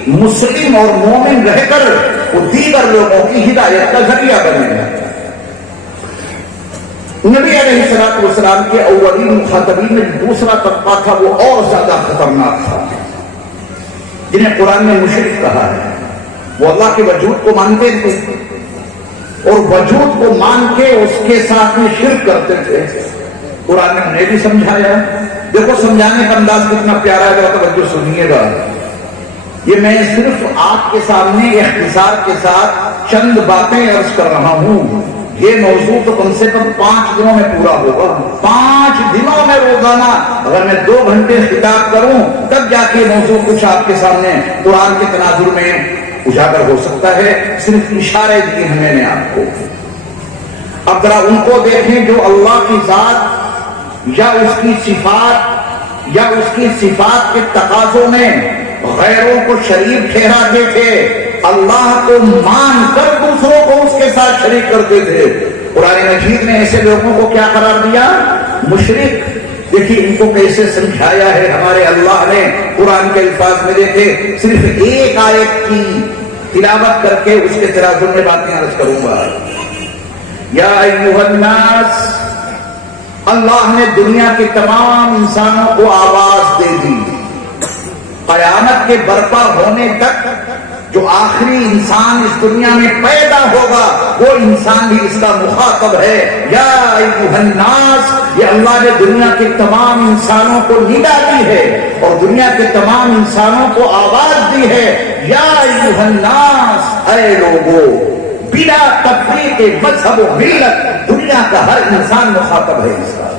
مسلم اور مومن رہ کر وہ دیگر لوگوں کی ہدایت کا ذریعہ بنے۔ نبی علیہ السلام کے اولین مخاطبین میں دوسرا طبقہ تھا، وہ اور زیادہ خطرناک تھا، جنہیں قرآن نے مشرک کہا ہے۔ وہ اللہ کے وجود کو مانتے تھے اور وجود کو مان کے اس کے ساتھ میں شرک کرتے تھے۔ قرآن نے انہیں بھی سمجھایا۔ دیکھو سمجھانے کا انداز کتنا پیارا ہے، توجہ سنیے گا۔ یہ میں صرف آپ کے سامنے اختصار کے ساتھ چند باتیں عرض کر رہا ہوں۔ یہ موضوع تو کم سے کم 5 دنوں میں پورا ہوگا۔ 5 دنوں میں روزانہ اگر میں 2 گھنٹے خطاب کروں تب جا کے موضوع کچھ آپ کے سامنے قرآن کے تناظر میں اجاگر ہو سکتا ہے۔ صرف اشارے دیے ہیں میں نے آپ کو۔ اب ذرا ان کو دیکھیں جو اللہ کی ذات یا اس کی صفات یا اس کی صفات کے تقاضوں میں غیروں کو شریک ٹھہراتے تھے، اللہ کو مان کر دوسروں کو اس کے ساتھ شریک کرتے تھے۔ قرآن مجید نے ایسے لوگوں کو کیا قرار دیا؟ مشرک۔ دیکھیے ان کو کیسے سمجھایا ہے ہمارے اللہ نے قرآن کے الفاظ میں۔ دیکھے صرف ایک آیت کی تلاوت کر کے اس کے تناظر میں باتیں عرض کروں گا۔ یا ایھا الناس، اللہ نے دنیا کے تمام انسانوں کو آواز دے دی۔ قیامت کے برپا ہونے تک جو آخری انسان اس دنیا میں پیدا ہوگا وہ انسان بھی اس کا مخاطب ہے۔ یا ایھا الناس، یہ اللہ نے دنیا کے تمام انسانوں کو ندا دی ہے اور دنیا کے تمام انسانوں کو آواز دی ہے۔ یا ایھا الناس، اے لوگو، بلا تفریق مذہب و ملت دنیا کا ہر انسان مخاطب ہے اس کا۔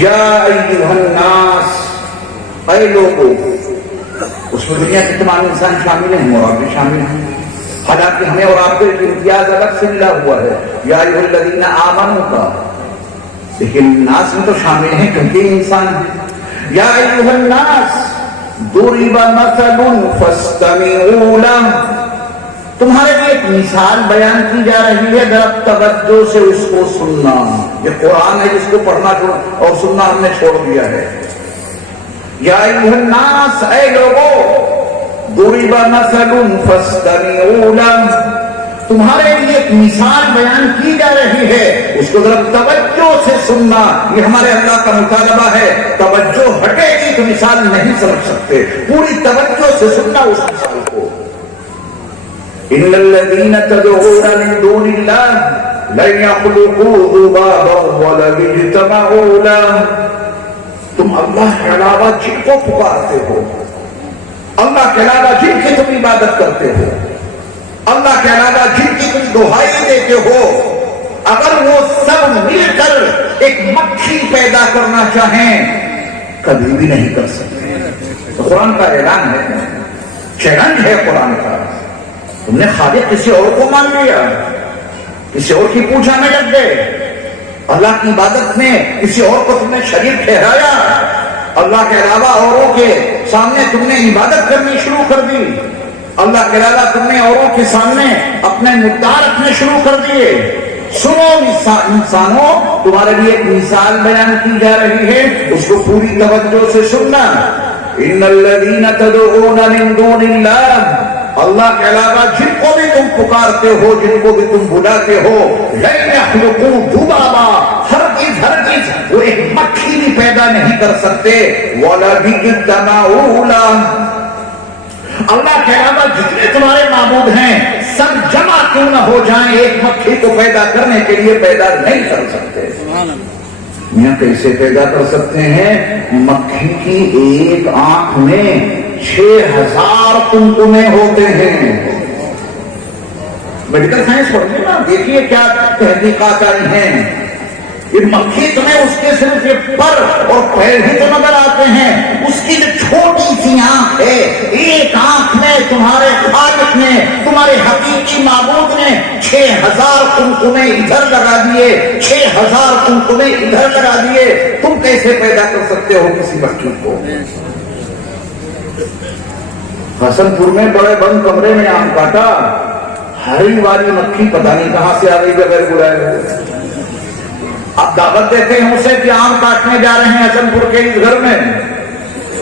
یا ایھا الناس، اے لوگو، اس میں دنیا کے تمام انسان شامل ہیں اور آپ بھی شامل ہیں، حالانکہ ہمیں اور آپ کو ایک امتیاز الگ سے ملا ہوا ہے۔ یا ایھا الذین آمنوا کا، لیکن ناس میں تو شامل ہیں کیونکہ انسان ہیں۔ یا ایھا الناس ضرب مثل فاستمعوا له، تمہارے لیے ایک مثال بیان کی جا رہی ہے، ذرا توجہ سے اس کو سننا. یہ قرآن ہے جس کو پڑھنا اور سننا ہم نے چھوڑ دیا ہے. یا ایھا الناس، اے لوگوں، ضرب مثل فاستمعوا له، تمہارے لیے ایک مثال بیان کی جا رہی ہے، اس کو ذرا توجہ سے سننا. یہ ہمارے اللہ کا مطالبہ ہے. توجہ ہٹے گی تو مثال نہیں سمجھ سکتے. پوری توجہ سے سننا اس مثال کو. ان الذين تدعون من دون الله لن يخلقوا ذبابا ولو اجتمعوا له، تم اللہ کے علاوہ جن کو پکارتے ہو، اللہ کے علاوہ جن کی تم عبادت کرتے ہو، اللہ کے علاوہ جن کی تم دہائی دیتے ہو، اگر وہ سب مل کر ایک مکھی پیدا کرنا چاہیں کبھی بھی نہیں کر سکتے. تو قرآن کا اعلان ہے، چیلنج ہے قرآن کا. تم نے خالق کسی اور کو مان لیا، کسی اور کی پوچھا میں لگ گئے، اللہ کی عبادت میں کسی اور کو تم نے شریک ٹھہرایا، اللہ کے علاوہ اوروں کے سامنے تم نے عبادت کرنی شروع کر دی، اللہ کے علاوہ تم نے اوروں کے سامنے اپنے مدعا رکھنے شروع کر دیے. سنو انسانوں، تمہارے لیے ایک مثال بیان کی جا رہی ہے، اس کو پوری توجہ سے سننا. ان الذین تدعون من دون اللہ، اللہ کے علاوہ جن کو بھی تم پکارتے ہو، جن کو بھی تم بلاتے ہو، لن یخلقوا ذبابا، ہرگز وہ ایک مکھی بھی پیدا نہیں کر سکتے. وَلَوِ اجْتَمَعُوا لَهُ، اللہ کے علاوہ جتنے تمہارے معبود ہیں سب جمع کیوں نہ ہو جائیں، ایک مکھی کو پیدا کرنے کے لیے پیدا نہیں کر سکتے. میاں کیسے پیدا کر سکتے ہیں؟ مکھی کی ایک آنکھ میں 6000 کنکمے ہوتے ہیں. میڈیکل سائنس پڑھیے نا، دیکھیے کیا تحقیقات آئی ہیں. یہ مکھی تمہیں اس کے صرف یہ پر اور پیر ہی تو نظر آتے ہیں، اس کی جو چھوٹی سی آنکھ ہے، ایک آنکھ میں تمہارے خالق نے، تمہارے حقیقی معبود نے 6000 کنکمے ادھر لگا دیے، 6000 کنکمے ادھر لگا دیے. تم کیسے پیدا کر سکتے ہو کسی مکھی کو؟ حسن پور میں بڑے بند کمرے میں آم کاٹا، ہری والی مکھی پتہ نہیں کہاں سے آ گئی بغیر بلائے. آپ دعوت دیتے ہیں اسے کہ آم کاٹنے جا رہے ہیں حسن پور کے اس گھر میں،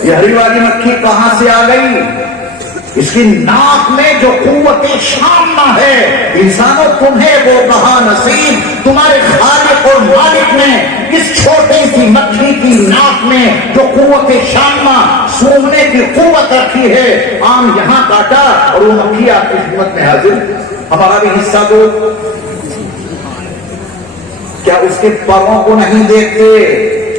یہ ہری والی مکھی کہاں سے آ گئی؟ اس کی ناک میں جو قوت شامہ ہے. انسانوں تمہیں وہ کہاں نصیب، تمہارے خالق اور مالک نے اس چھوٹی سی مکھی کی ناک میں جو قوت شامہ سونگنے کی قوت رکھی ہے. آم یہاں کاٹا اور وہ مکھی آپ کی خدمت میں حاضر. ہمارا بھی حصہ دو. کیا اس کے پروں کو نہیں دیکھتے؟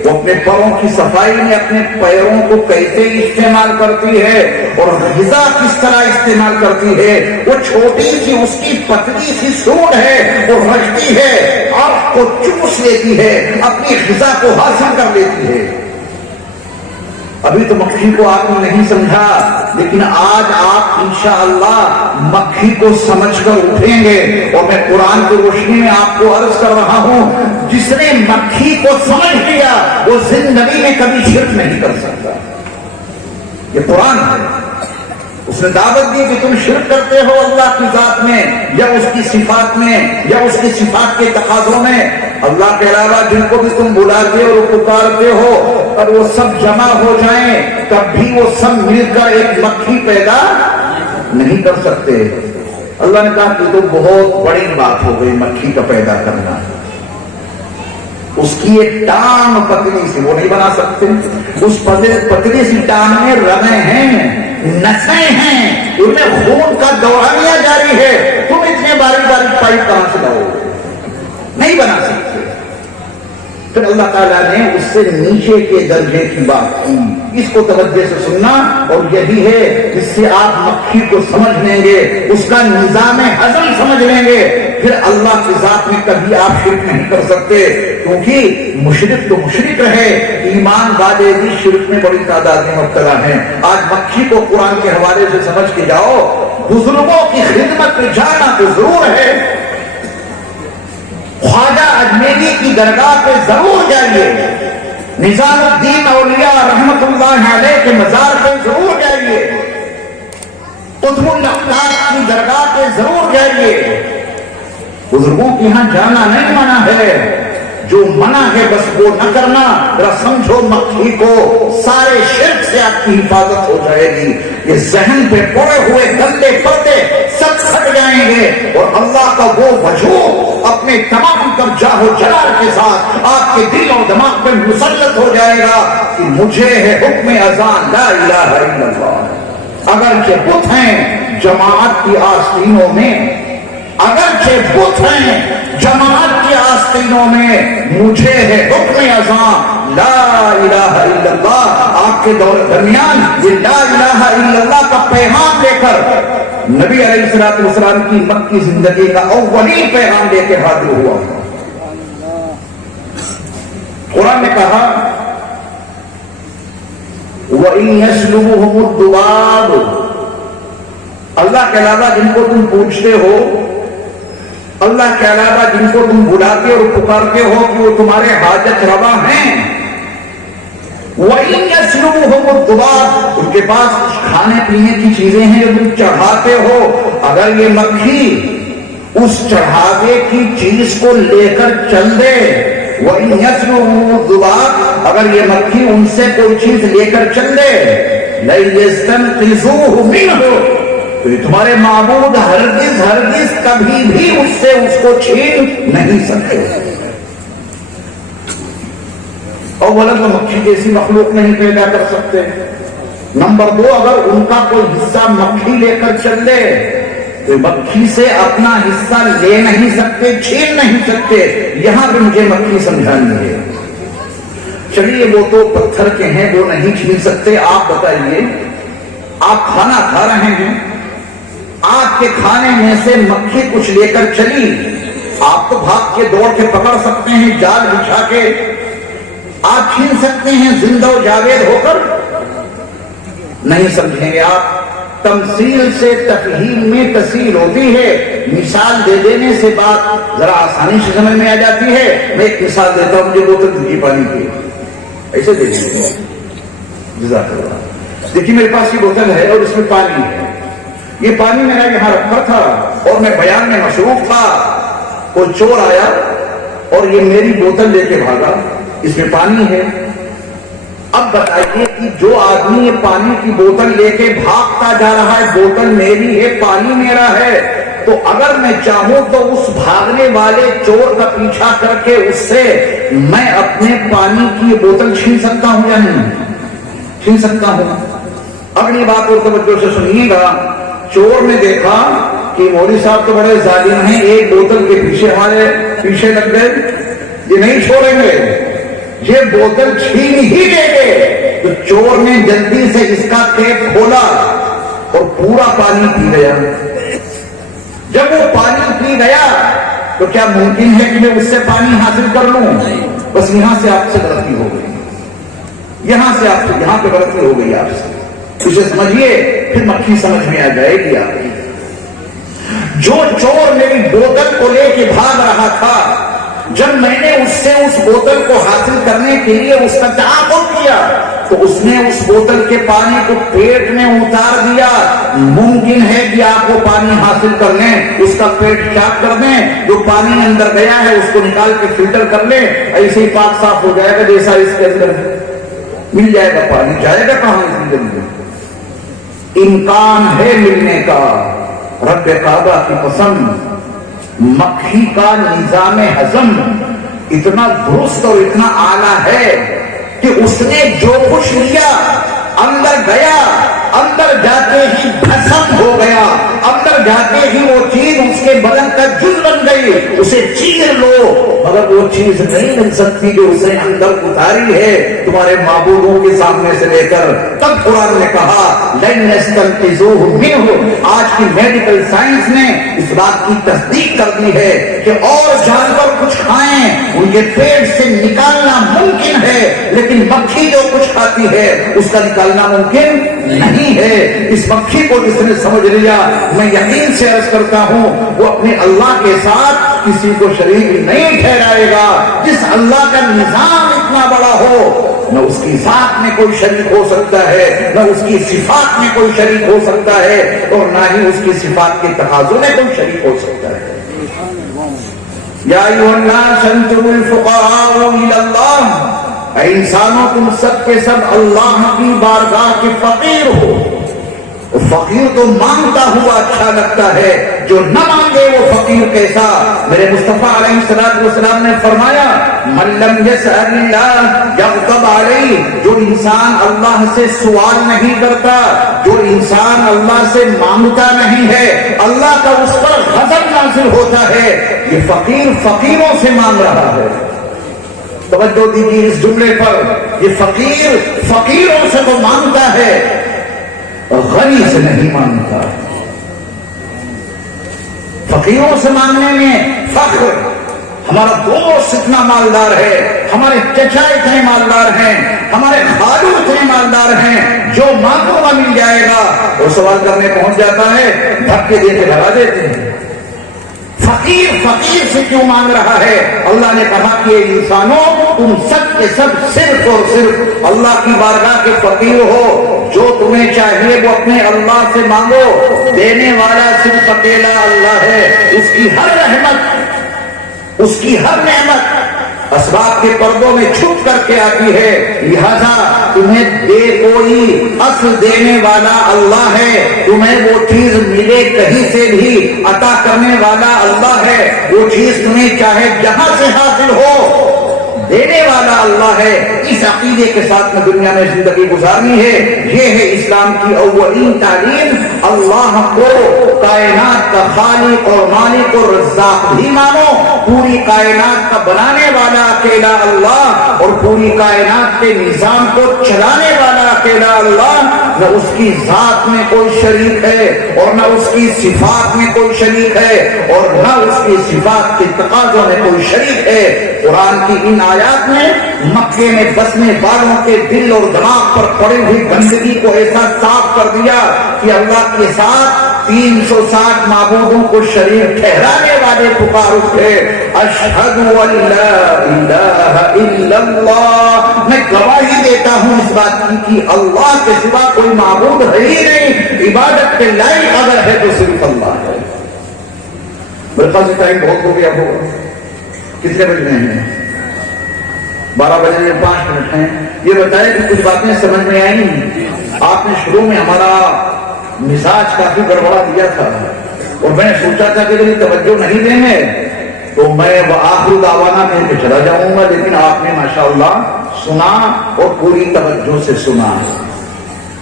وہ اپنے پروں کی صفائی میں اپنے پیروں کو کیسے استعمال کرتی ہے اور غذا کس طرح استعمال کرتی ہے. وہ چھوٹی سی اس کی پتلی سی سونڈ ہے، وہ رچتی ہے، آپ کو چوس لیتی ہے، اپنی غذا کو حاصل کر لیتی ہے. ابھی تو مکھی کو آپ نے نہیں سمجھا، لیکن آج آپ انشاءاللہ مکھی کو سمجھ کر اٹھیں گے. اور میں قرآن کی روشنی میں آپ کو عرض کر رہا ہوں، جس نے مکھی کو سمجھ لیا وہ زندگی میں کبھی شرک نہیں کر سکتا. یہ قرآن ہے. اس نے دعوت دی کہ تم شرک کرتے ہو اللہ کی ذات میں یا اس کی صفات میں یا اس کی صفات کے تقاضوں میں. اللہ کے علاوہ جن کو بھی تم بلاتے اور پکارتے ہو، اور وہ سب جمع ہو جائیں تب بھی وہ سب مل کر ایک مکھی پیدا نہیں کر سکتے. اللہ نے کہا کہ تو بہت بڑی بات ہو گئی مکھی کا پیدا کرنا. اس کی ایک ٹانگ پتلی سی وہ نہیں بنا سکتے. اس پتلی سی ٹانگ میں رگیں ہیں، نسیں ہیں، ان میں خون کا دورانیہ جاری ہے. تم اتنے باری پائپ کہاں سے لاؤ؟ نہیں بنا سکتے. پھر اللہ تعالیٰ نے اس سے نیچے کے درجے کی بات کی. اس کو توجہ سے سننا، اور یہی ہے جس سے آپ مکھی کو سمجھ لیں گے، اس کا نظام ہضم سمجھ لیں گے. پھر اللہ کی ذات میں کبھی آپ شرک نہیں کر سکتے، کیونکہ مشرک تو مشرک رہے، ایمان والے بھی شرک میں بڑی تعداد میں مبتلا ہیں. آج مکھی کو قرآن کے حوالے سے سمجھ کے جاؤ. بزرگوں کی خدمت میں جانا تو ضرور ہے، خواجہ اجمیری کی درگاہ پہ ضرور جائیے. نظام الدین اولیاء رحمۃ اللہ علیہ کے مزار پہ ضرور جائیے، قطب الاقطاب کی درگاہ پہ ضرور جائیے۔ بزرگوں کے یہاں جانا نہیں منع ہے، جو منع ہے بس وہ نہ کرنا۔ ذرا سمجھو مکھی کو سارے شرک سے آپ کی حفاظت ہو جائے گی، یہ ذہن پہ پڑے ہوئے گندے پردے سب ہٹ جائیں گے، اور اللہ کا وہ وجود اپنے تمام تر جاہ و جلال کے ساتھ آپ کے دل اور دماغ پہ مسلط ہو جائے گا کہ مجھے ہے حکم اذان لا الہ الا اللہ۔ اگرچہ بت ہیں جماعت کی آستینوں میں، اگرچہ بت ہیں جماعت کی آستینوں میں، مجھے ہے حکم اذان لا الہ الا اللہ۔ آپ کے دور درمیان یہ لا الہ الا اللہ کا پیغام لے کر نبی علیہ الصلوۃ والسلام کی مکی زندگی کا اولین پیغام لے کے حاضر ہوا۔ قرآن نے کہا وَإِن يَسْلُبُهُمُ الذُّبَابُ، اللہ کے علاوہ جن کو تم پوچھتے ہو، اللہ کے علاوہ جن کو تم بلاتے اور پکارتے ہو کہ وہ تمہارے حاجت روا ہیں، وَإِن يَسْلُبُهُمُ الذُّبَابُ، ان کے پاس کچھ کھانے پینے کی چیزیں ہیں جو تم چڑھاتے ہو، اگر یہ مکھی اس چڑھاوے کی چیز کو لے کر چل دے، وَإِن يَسْلُبُهُمُ الذُّبَابُ، اگر یہ مکھی ان سے کوئی چیز لے کر چل دے، لَن يَسْتَنقِذُوهُ مِنْهُ، تو یہ تمہارے معبود ہرگز ہرگز کبھی بھی اس سے اس کو چھین نہیں سکتے۔ اولا تو مکھی جیسی مخلوق نہیں پیدا کر سکتے، نمبر دو اگر ان کا کوئی حصہ مکھی لے کر چل دے تو مکھی سے اپنا حصہ لے نہیں سکتے، چھین نہیں سکتے۔ یہاں پہ مجھے مکھی سمجھانی ہے۔ چلیے وہ تو پتھر کے ہیں، وہ نہیں چھین سکتے، آپ بتائیے آپ کھانا کھا رہے ہیں، آپ کے کھانے میں سے مکھی کچھ لے کر چلی، آپ تو بھاگ کے دوڑ کے پکڑ سکتے ہیں، جال بچھا کے آپ چھین سکتے ہیں زندہ و جاوید ہو کر؟ نہیں سمجھیں گے آپ۔ تمثیل سے تفہیم میں تسہیل ہوتی ہے، مثال دے دینے سے بات ذرا آسانی سے سمجھ میں آ جاتی ہے۔ میں ایک مثال دیتا ہوں، مجھے بوتل دیجیے پانی کی، ایسے دے دیجیے، جزاک اللہ۔ دیکھیے میرے پاس یہ بوتل ہے اور اس میں پانی ہے، یہ پانی میرا یہاں رکھا تھا اور میں بیان میں مصروف تھا، کوئی چور آیا اور یہ میری بوتل لے کے بھاگا، اس میں پانی ہے۔ اب بتائیے کہ جو آدمی یہ پانی کی بوتل لے کے بھاگتا جا رہا ہے، بوتل میری ہے، پانی میرا ہے، تو اگر میں چاہوں تو اس بھاگنے والے چور کا پیچھا کر کے اس سے میں اپنے پانی کی بوتل چھین سکتا ہوں یا نہیں؟ چھین سکتا ہوں۔ اگلی بات اور توجہ سے سنیے گا، چور نے دیکھا کہ مولوی صاحب تو بڑے ظالم ہیں، ایک بوتل کے پیچھے ہمارے پیچھے لگ گئے، یہ نہیں چھوڑیں گے، یہ بوتل چھین ہی لیں گے۔ تو چور نے جلدی سے اس کا کیپ کھولا اور پورا پانی پی گیا۔ جب وہ پانی پی گیا تو کیا ممکن ہے کہ میں اس سے پانی حاصل کر لوں؟ بس یہاں سے آپ سے غلطی ہو گئی، یہاں سے آپ سے، یہاں پہ غلطی ہو گئی آپ سے، اسے سمجھیے، پھر مکھی سمجھ میں آ جائے گی آپ کی۔ جو چور میری بوتل کو لے کے بھاگ رہا تھا، جب میں نے اس سے اس بوتل کو حاصل کرنے کے لیے اس کا تعاقب کیا تو اس نے اس بوتل کے پانی کو پیٹ میں اتار دیا۔ ممکن ہے کہ آپ وہ پانی حاصل کر لیں، اس کا پیٹ چاک کر دیں، جو پانی اندر گیا ہے اس کو نکال کے فلٹر کر لیں، ایسے ہی پاک صاف ہو جائے گا جیسا اس کے اندر مل جائے گا پانی، جائے گا کہاں اس زندگی میں؟ امکان ہے ملنے کا۔ رب کعبہ کی پسند مکھی کا نظام ہضم اتنا درست اور اتنا اعلیٰ ہے کہ اس نے جو کچھ لیا اندر گیا، اندر جاتے ہی بھسم ہو گیا، اندر جاتے ہی وہ چیز اس کے بدن کا جز بن گئی۔ اسے چیر لو مگر وہ چیز نہیں مل سکتی جو اسے اندر اتاری ہے تمہارے معبودوں کے سامنے سے لے کر۔ تب قرآن نے کہا لن یستنقذوہ منہ۔ آج کی میڈیکل سائنس نے اس بات کی تصدیق کر دی ہے کہ اور جانور کچھ کھائیں ان کے پیٹ سے نکالنا ممکن ہے، لیکن مکھی جو کچھ کھاتی ہے اس کا نکالنا ممکن نہیں ہے. اس مکھی کو جس نے سمجھ لیا, میں یقین سے عرض کرتا ہوں وہ اپنے اللہ کے ساتھ کسی کو شریک نہیں ٹھہرائے گا. جس اللہ کا نظام اتنا بڑا ہو, نہ اس کی ذات میں کوئی شریک ہو سکتا ہے, نہ اس کی صفات میں کوئی شریک ہو سکتا ہے, اور نہ ہی اس کی صفات کے تقاضوں میں کوئی شریک ہو سکتا ہے. یا ایھا الناس انتم الفقراء الی اللہ, اے انسانوں تم سب کے سب اللہ کی بارگاہ کے فقیر ہو. فقیر تو مانگتا ہوا اچھا لگتا ہے, جو نہ مانگے وہ فقیر کیسا. میرے مصطفیٰ علیہ السلام نے فرمایا, من لم یسأل اللہ یغضب علیہ, جو انسان اللہ سے سوال نہیں کرتا, جو انسان اللہ سے مانگتا نہیں ہے, اللہ کا اس پر غضب نازل ہوتا ہے. یہ فقیر فقیروں سے مانگ رہا ہے. توجہ دیجیے اس جملے پر, یہ فقیر فقیروں سے تو مانگتا ہے, غنی سے نہیں مانگتا. فقیروں سے مانگنے میں فخر, ہمارا دوست اتنا مالدار ہے, ہمارے چچا اتنے مالدار ہیں, ہمارے خالو اتنے مالدار ہیں, جو مانگو گا مل جائے گا. وہ سوال کرنے پہنچ جاتا ہے, دھکے دے کے بھگا دیتے ہیں. فقیر فقیر سے کیوں مانگ رہا ہے؟ اللہ نے کہا کہ انسانوں تم سب کے سب صرف اور صرف اللہ کی بارگاہ کے فقیر ہو. جو تمہیں چاہیے وہ اپنے اللہ سے مانگو. دینے والا صرف اکیلا اللہ ہے. اس کی ہر رحمت, اس کی ہر نعمت اسباب کے پردوں میں چھپ کر کے آتی ہے. لہذا تمہیں دے کوئی, اصل دینے والا اللہ ہے. تمہیں وہ چیز ملے کہیں سے بھی, عطا کرنے والا اللہ ہے. وہ چیز تمہیں چاہے جہاں سے حاصل ہو, دینے والا اللہ ہے. اس عقیدے کے ساتھ میں دنیا میں زندگی گزارنی ہے. یہ ہے اسلام کی اولین تعلیم. اللہ کو کائنات کا خالق اور مالک اور رزاق بھی مانو. پوری کائنات کا بنانے والا اکیلا اللہ, اور پوری کائنات کے نظام کو چلانے والا اکیلا اللہ. نہ اس کی ذات میں کوئی شریک ہے, اور نہ اس کی صفات میں کوئی شریک ہے, اور نہ اس کی صفات کے تقاضوں میں کوئی شریک ہے. قرآن کی ان آیات میں مکے میں بسنے والوں کے دل اور دماغ پر پڑی ہوئی گندگی کو ایسا صاف کر دیا کہ اللہ کے ساتھ 360 معبودوں کو شریک ٹھہرانے والے پکار اٹھے, اشہد ان لا الہ الا اللہ, میں گواہی دیتا ہوں اس بات کی کہ اللہ کے سوا کوئی معبود ہے ہی نہیں. عبادت کے لائق اگر ہے تو صرف اللہ ہے. میرے خیال سے ٹائم بہت ہو گیا ہوگا. کتنے بج رہے ہیں؟ 12 بجے 5 منٹ ہیں. یہ بتائیں کہ کچھ باتیں سمجھ میں آئیں. آپ نے شروع میں ہمارا مزاج کافی گڑبڑا دیا تھا, اور میں نے سوچا تھا کہ یعنی توجہ نہیں دیں گے تو میں آخر دعوانا کہہ کے چلا جاؤں گا, لیکن آپ نے ماشاءاللہ سنا اور پوری توجہ سے سنا.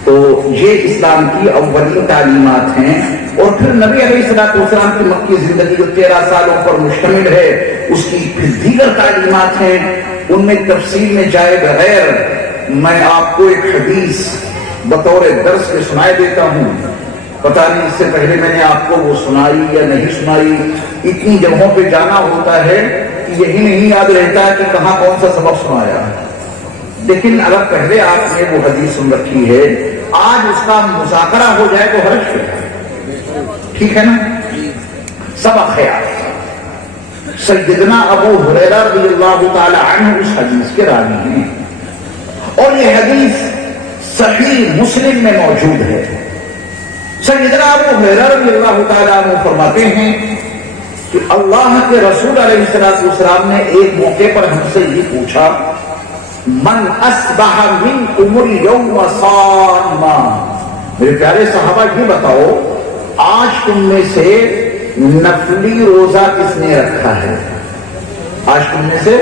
تو یہ اسلام کی اولین تعلیمات ہیں. اور پھر نبی علیہ السلام کی مکی زندگی جو 13 سالوں پر مشتمل ہے, اس کی پھر دیگر تعلیمات ہیں. ان میں تفصیل میں جائے بغیر میں آپ کو ایک حدیث بطور درس کے سنائے دیتا ہوں. پتہ نہیں اس سے پہلے میں نے آپ کو وہ سنائی یا نہیں سنائی. اتنی جگہوں پہ جانا ہوتا ہے کہ یہی نہیں یاد رہتا ہے کہ کہاں کون سا سبق سنایا. لیکن اگر پہلے آپ نے وہ حدیث سن رکھی ہے, آج اس کا مذاکرہ ہو جائے تو حرج ہے. ٹھیک ہے نا؟ سبق خیال. سیدنا ابو ہریرہ رضی اللہ تعالی عنہ اس حدیث کے راوی ہیں, اور یہ حدیث صحیح مسلم میں موجود ہے. سیدنا ابو ہریرہ رضی اللہ تعالی عنہ فرماتے ہیں کہ اللہ کے رسول علیہ السلام نے ایک موقع پر ہم سے یہ پوچھا, من اصبح منکم اليوم صائما, میرے پیارے صحابہ یہ بتاؤ آج تم میں سے نفلی روزہ کس نے رکھا ہے؟ آج تم میں سے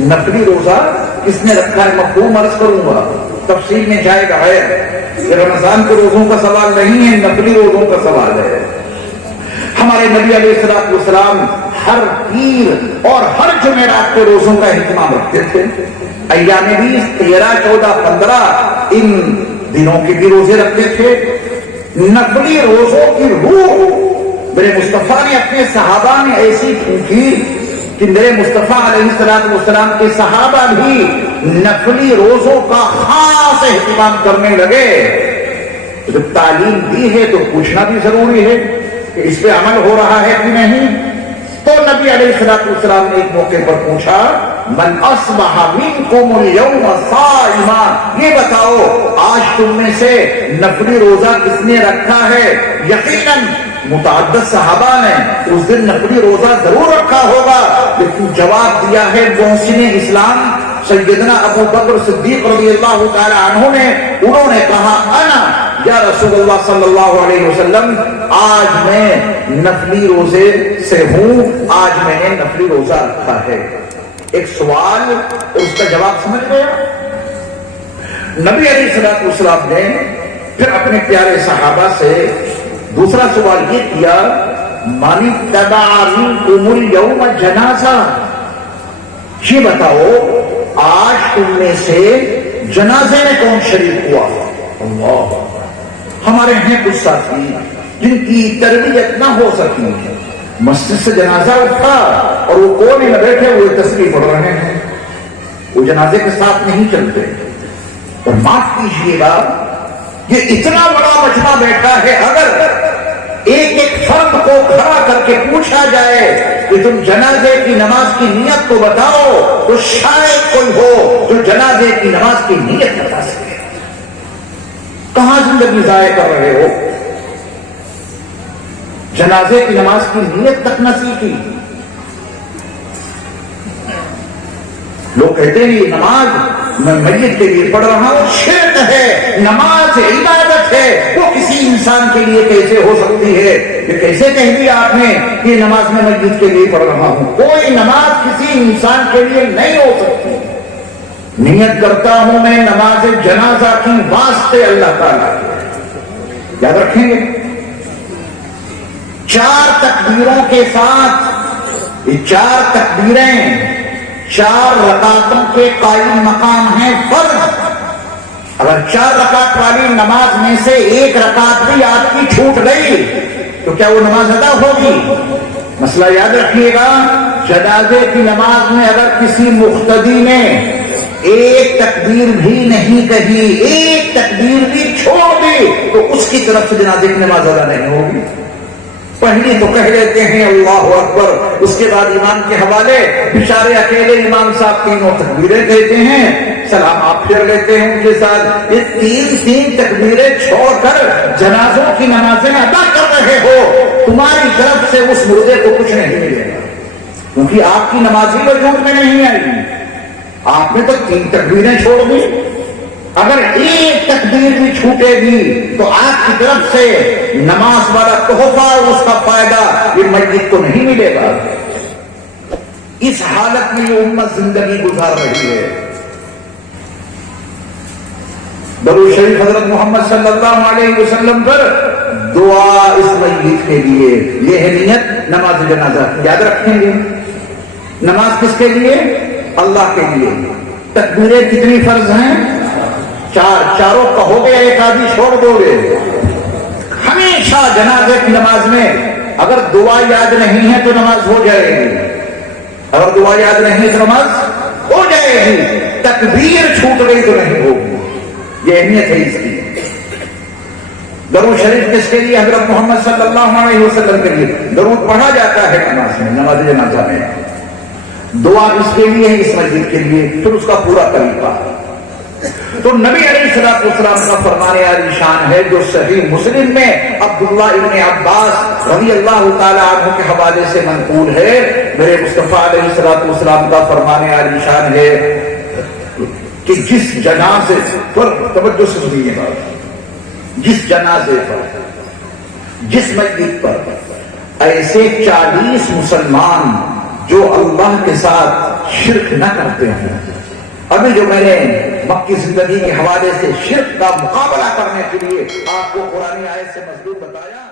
نفلی روزہ کس نے رکھا ہے؟ مفہوم عرض کروں گا, تفصیل میں جائے گا. یہ رمضان کے روزوں کا سوال نہیں ہے, نفلی روزوں کا سوال ہے. ہمارے نبی علیہ السلام ہر پیر اور ہر جمعرات کے روزوں کا اہتمام رکھتے تھے. ایام 20, 13, 14, 15 ان دنوں کے بھی روزے رکھتے تھے. نفلی روزوں کی روح میرے مصطفیٰ نے اپنے صحابہ میں ایسی پھونکی کہ میرے مصطفیٰ علیہ السلام کے صحابہ بھی نفلی روزوں کا خاص اہتمام کرنے لگے. جب تعلیم دی ہے تو پوچھنا بھی ضروری ہے کہ اس پہ عمل ہو رہا ہے کہ نہیں. تو نبی علیہ السلام نے ایک موقع پر پوچھا من اصبح منکم اليوم صائما، یہ بتاؤ آج تم میں سے نفلی روزہ کس نے رکھا ہے؟ یقیناً متعدد صحابہ نے اس دن نفلی روزہ ضرور رکھا ہوگا، لیکن جواب دیا ہے محسن اسلام سیدنا ابو بکر صدیق رضی اللہ تعالی عنہ نے. انہوں نے کہا انا یا رسول اللہ صلی اللہ علیہ وسلم، آج میں نفلی روزے سے ہوں، آج میں نے نفلی روزہ رکھا ہے. ایک سوال اور اس کا جواب سمجھ گیا. نبی علیہ السلام نے پھر اپنے پیارے صحابہ سے دوسرا سوال یہ کیا من اتبع منکم اليوم جنازہ، یہ بتاؤ آج تم میں سے جنازے میں کون شریک ہوا؟ اللہ، ہمارے ہیں کچھ ساتھی جن کی تربیت نہ ہو سکی، مسجد سے جنازہ اٹھا اور وہ کونے میں بیٹھے ہوئے تسبیح پڑھ رہے ہیں، وہ جنازے کے ساتھ نہیں چلتے. اور معاف کیجیے گا، یہ اتنا بڑا مجمع بیٹھا ہے، اگر ایک ایک فرد کو کھڑا کر کے پوچھا جائے کہ تم جنازے کی نماز کی نیت کو بتاؤ، تو شاید کوئی ہو جو جنازے کی نماز کی نیت بتا سکے. کہاں زندگی ضائع کر رہے ہو؟ جنازے کی نماز کی نیت تک نہ سیکھی. لوگ کہتے ہیں یہ نماز میں میت کے لیے پڑھ رہا ہوں، شرک ہے. نماز عبادت ہے، وہ کسی انسان کے لیے کیسے ہو سکتی ہے؟ یہ کیسے کہہ دیا آپ نے کہ نماز میں میت کے لیے پڑھ رہا ہوں؟ کوئی نماز کسی انسان کے لیے نہیں ہو سکتی. نیت کرتا ہوں میں نماز جنازہ کی واسطے اللہ تعالیٰ کے. یاد رکھیں گے 4 تکبیروں کے ساتھ، یہ 4 تکبیریں 4 رکعتوں کے قائم مقام ہیں فرض. اگر 4 رکعت والی نماز میں سے 1 رکعت بھی آپ کی چھوٹ گئی تو کیا وہ نماز ادا ہوگی؟ مسئلہ یاد رکھیے گا، جنازے کی نماز میں اگر کسی مقتدی نے 1 تکبیر بھی نہیں کہی، 1 تکبیر بھی چھوڑ دی، تو اس کی طرف سے جنازے کی نماز ادا نہیں ہوگی. پہلی تو کہہ لیتے ہیں اللہ اکبر، اس کے بعد امام کے حوالے بیچارے اکیلے امام صاحب 3 تکبیریں کہتے ہیں، سلام آپ پھر لیتے ہیں ان کے ساتھ. یہ 3 تکبیریں چھوڑ کر جنازوں کی نمازیں ادا کر رہے ہو، تمہاری طرف سے اس مردے کو کچھ نہیں ملے گا، کیونکہ آپ کی نماز ہی وجود میں نہیں آئی. آپ نے تو 3 تکبیریں چھوڑ دی. اگر 1 تکبیر بھی چھوٹے گی تو آپ کی طرف سے نماز والا تحفہ اور اس کا فائدہ یہ میت کو نہیں ملے گا. اس حالت میں یہ امت زندگی گزار رہی ہے. درود شریف حضرت محمد صلی اللہ علیہ وسلم پر دعا اس میت کے لیے، یہ ہے نیت نماز جنازہ. یاد رکھیں گے نماز کس کے لیے؟ اللہ کے لیے. تکبیریں کتنی فرض ہیں؟ 4. چاروں کہو گے، 1 آدھی چھوڑ دو گے. ہمیشہ جنازے کی نماز میں اگر دعا یاد نہیں ہے تو نماز ہو جائے گی، اگر دعا یاد نہیں ہے تو نماز ہو جائے گی. تکبیر چھوٹ گئی تو نہیں ہوگی. یہ اہمیت ہے اس کی. درود شریف کس کے لیے؟ حضرت محمد صلی اللہ علیہ وسلم کے لیے. درود پڑھا جاتا ہے نماز میں، نماز جنازہ میں. دعا اس کے لیے ہے، اس مسجد کے لیے. پھر اس کا پورا طریقہ. تو نبی علیہ السلام کا فرمان عالی شان ہے جو صحیح مسلم میں عبداللہ ابن عباس رضی اللہ تعالی عنہ کے حوالے سے منقول ہے. میرے مصطفیٰ علیہ السلام کا فرمان عالی شان ہے کہ جس جنازے پر، توجہ سے سنیے بات، جس جنازے پر، جس میت پر ایسے 40 مسلمان جو اللہ کے ساتھ شرک نہ کرتے ہیں. ابھی جو میں نے مکی زندگی کے حوالے سے شرک کا مقابلہ کرنے کے لیے آپ کو قرآن آیت سے مضبوط بتایا.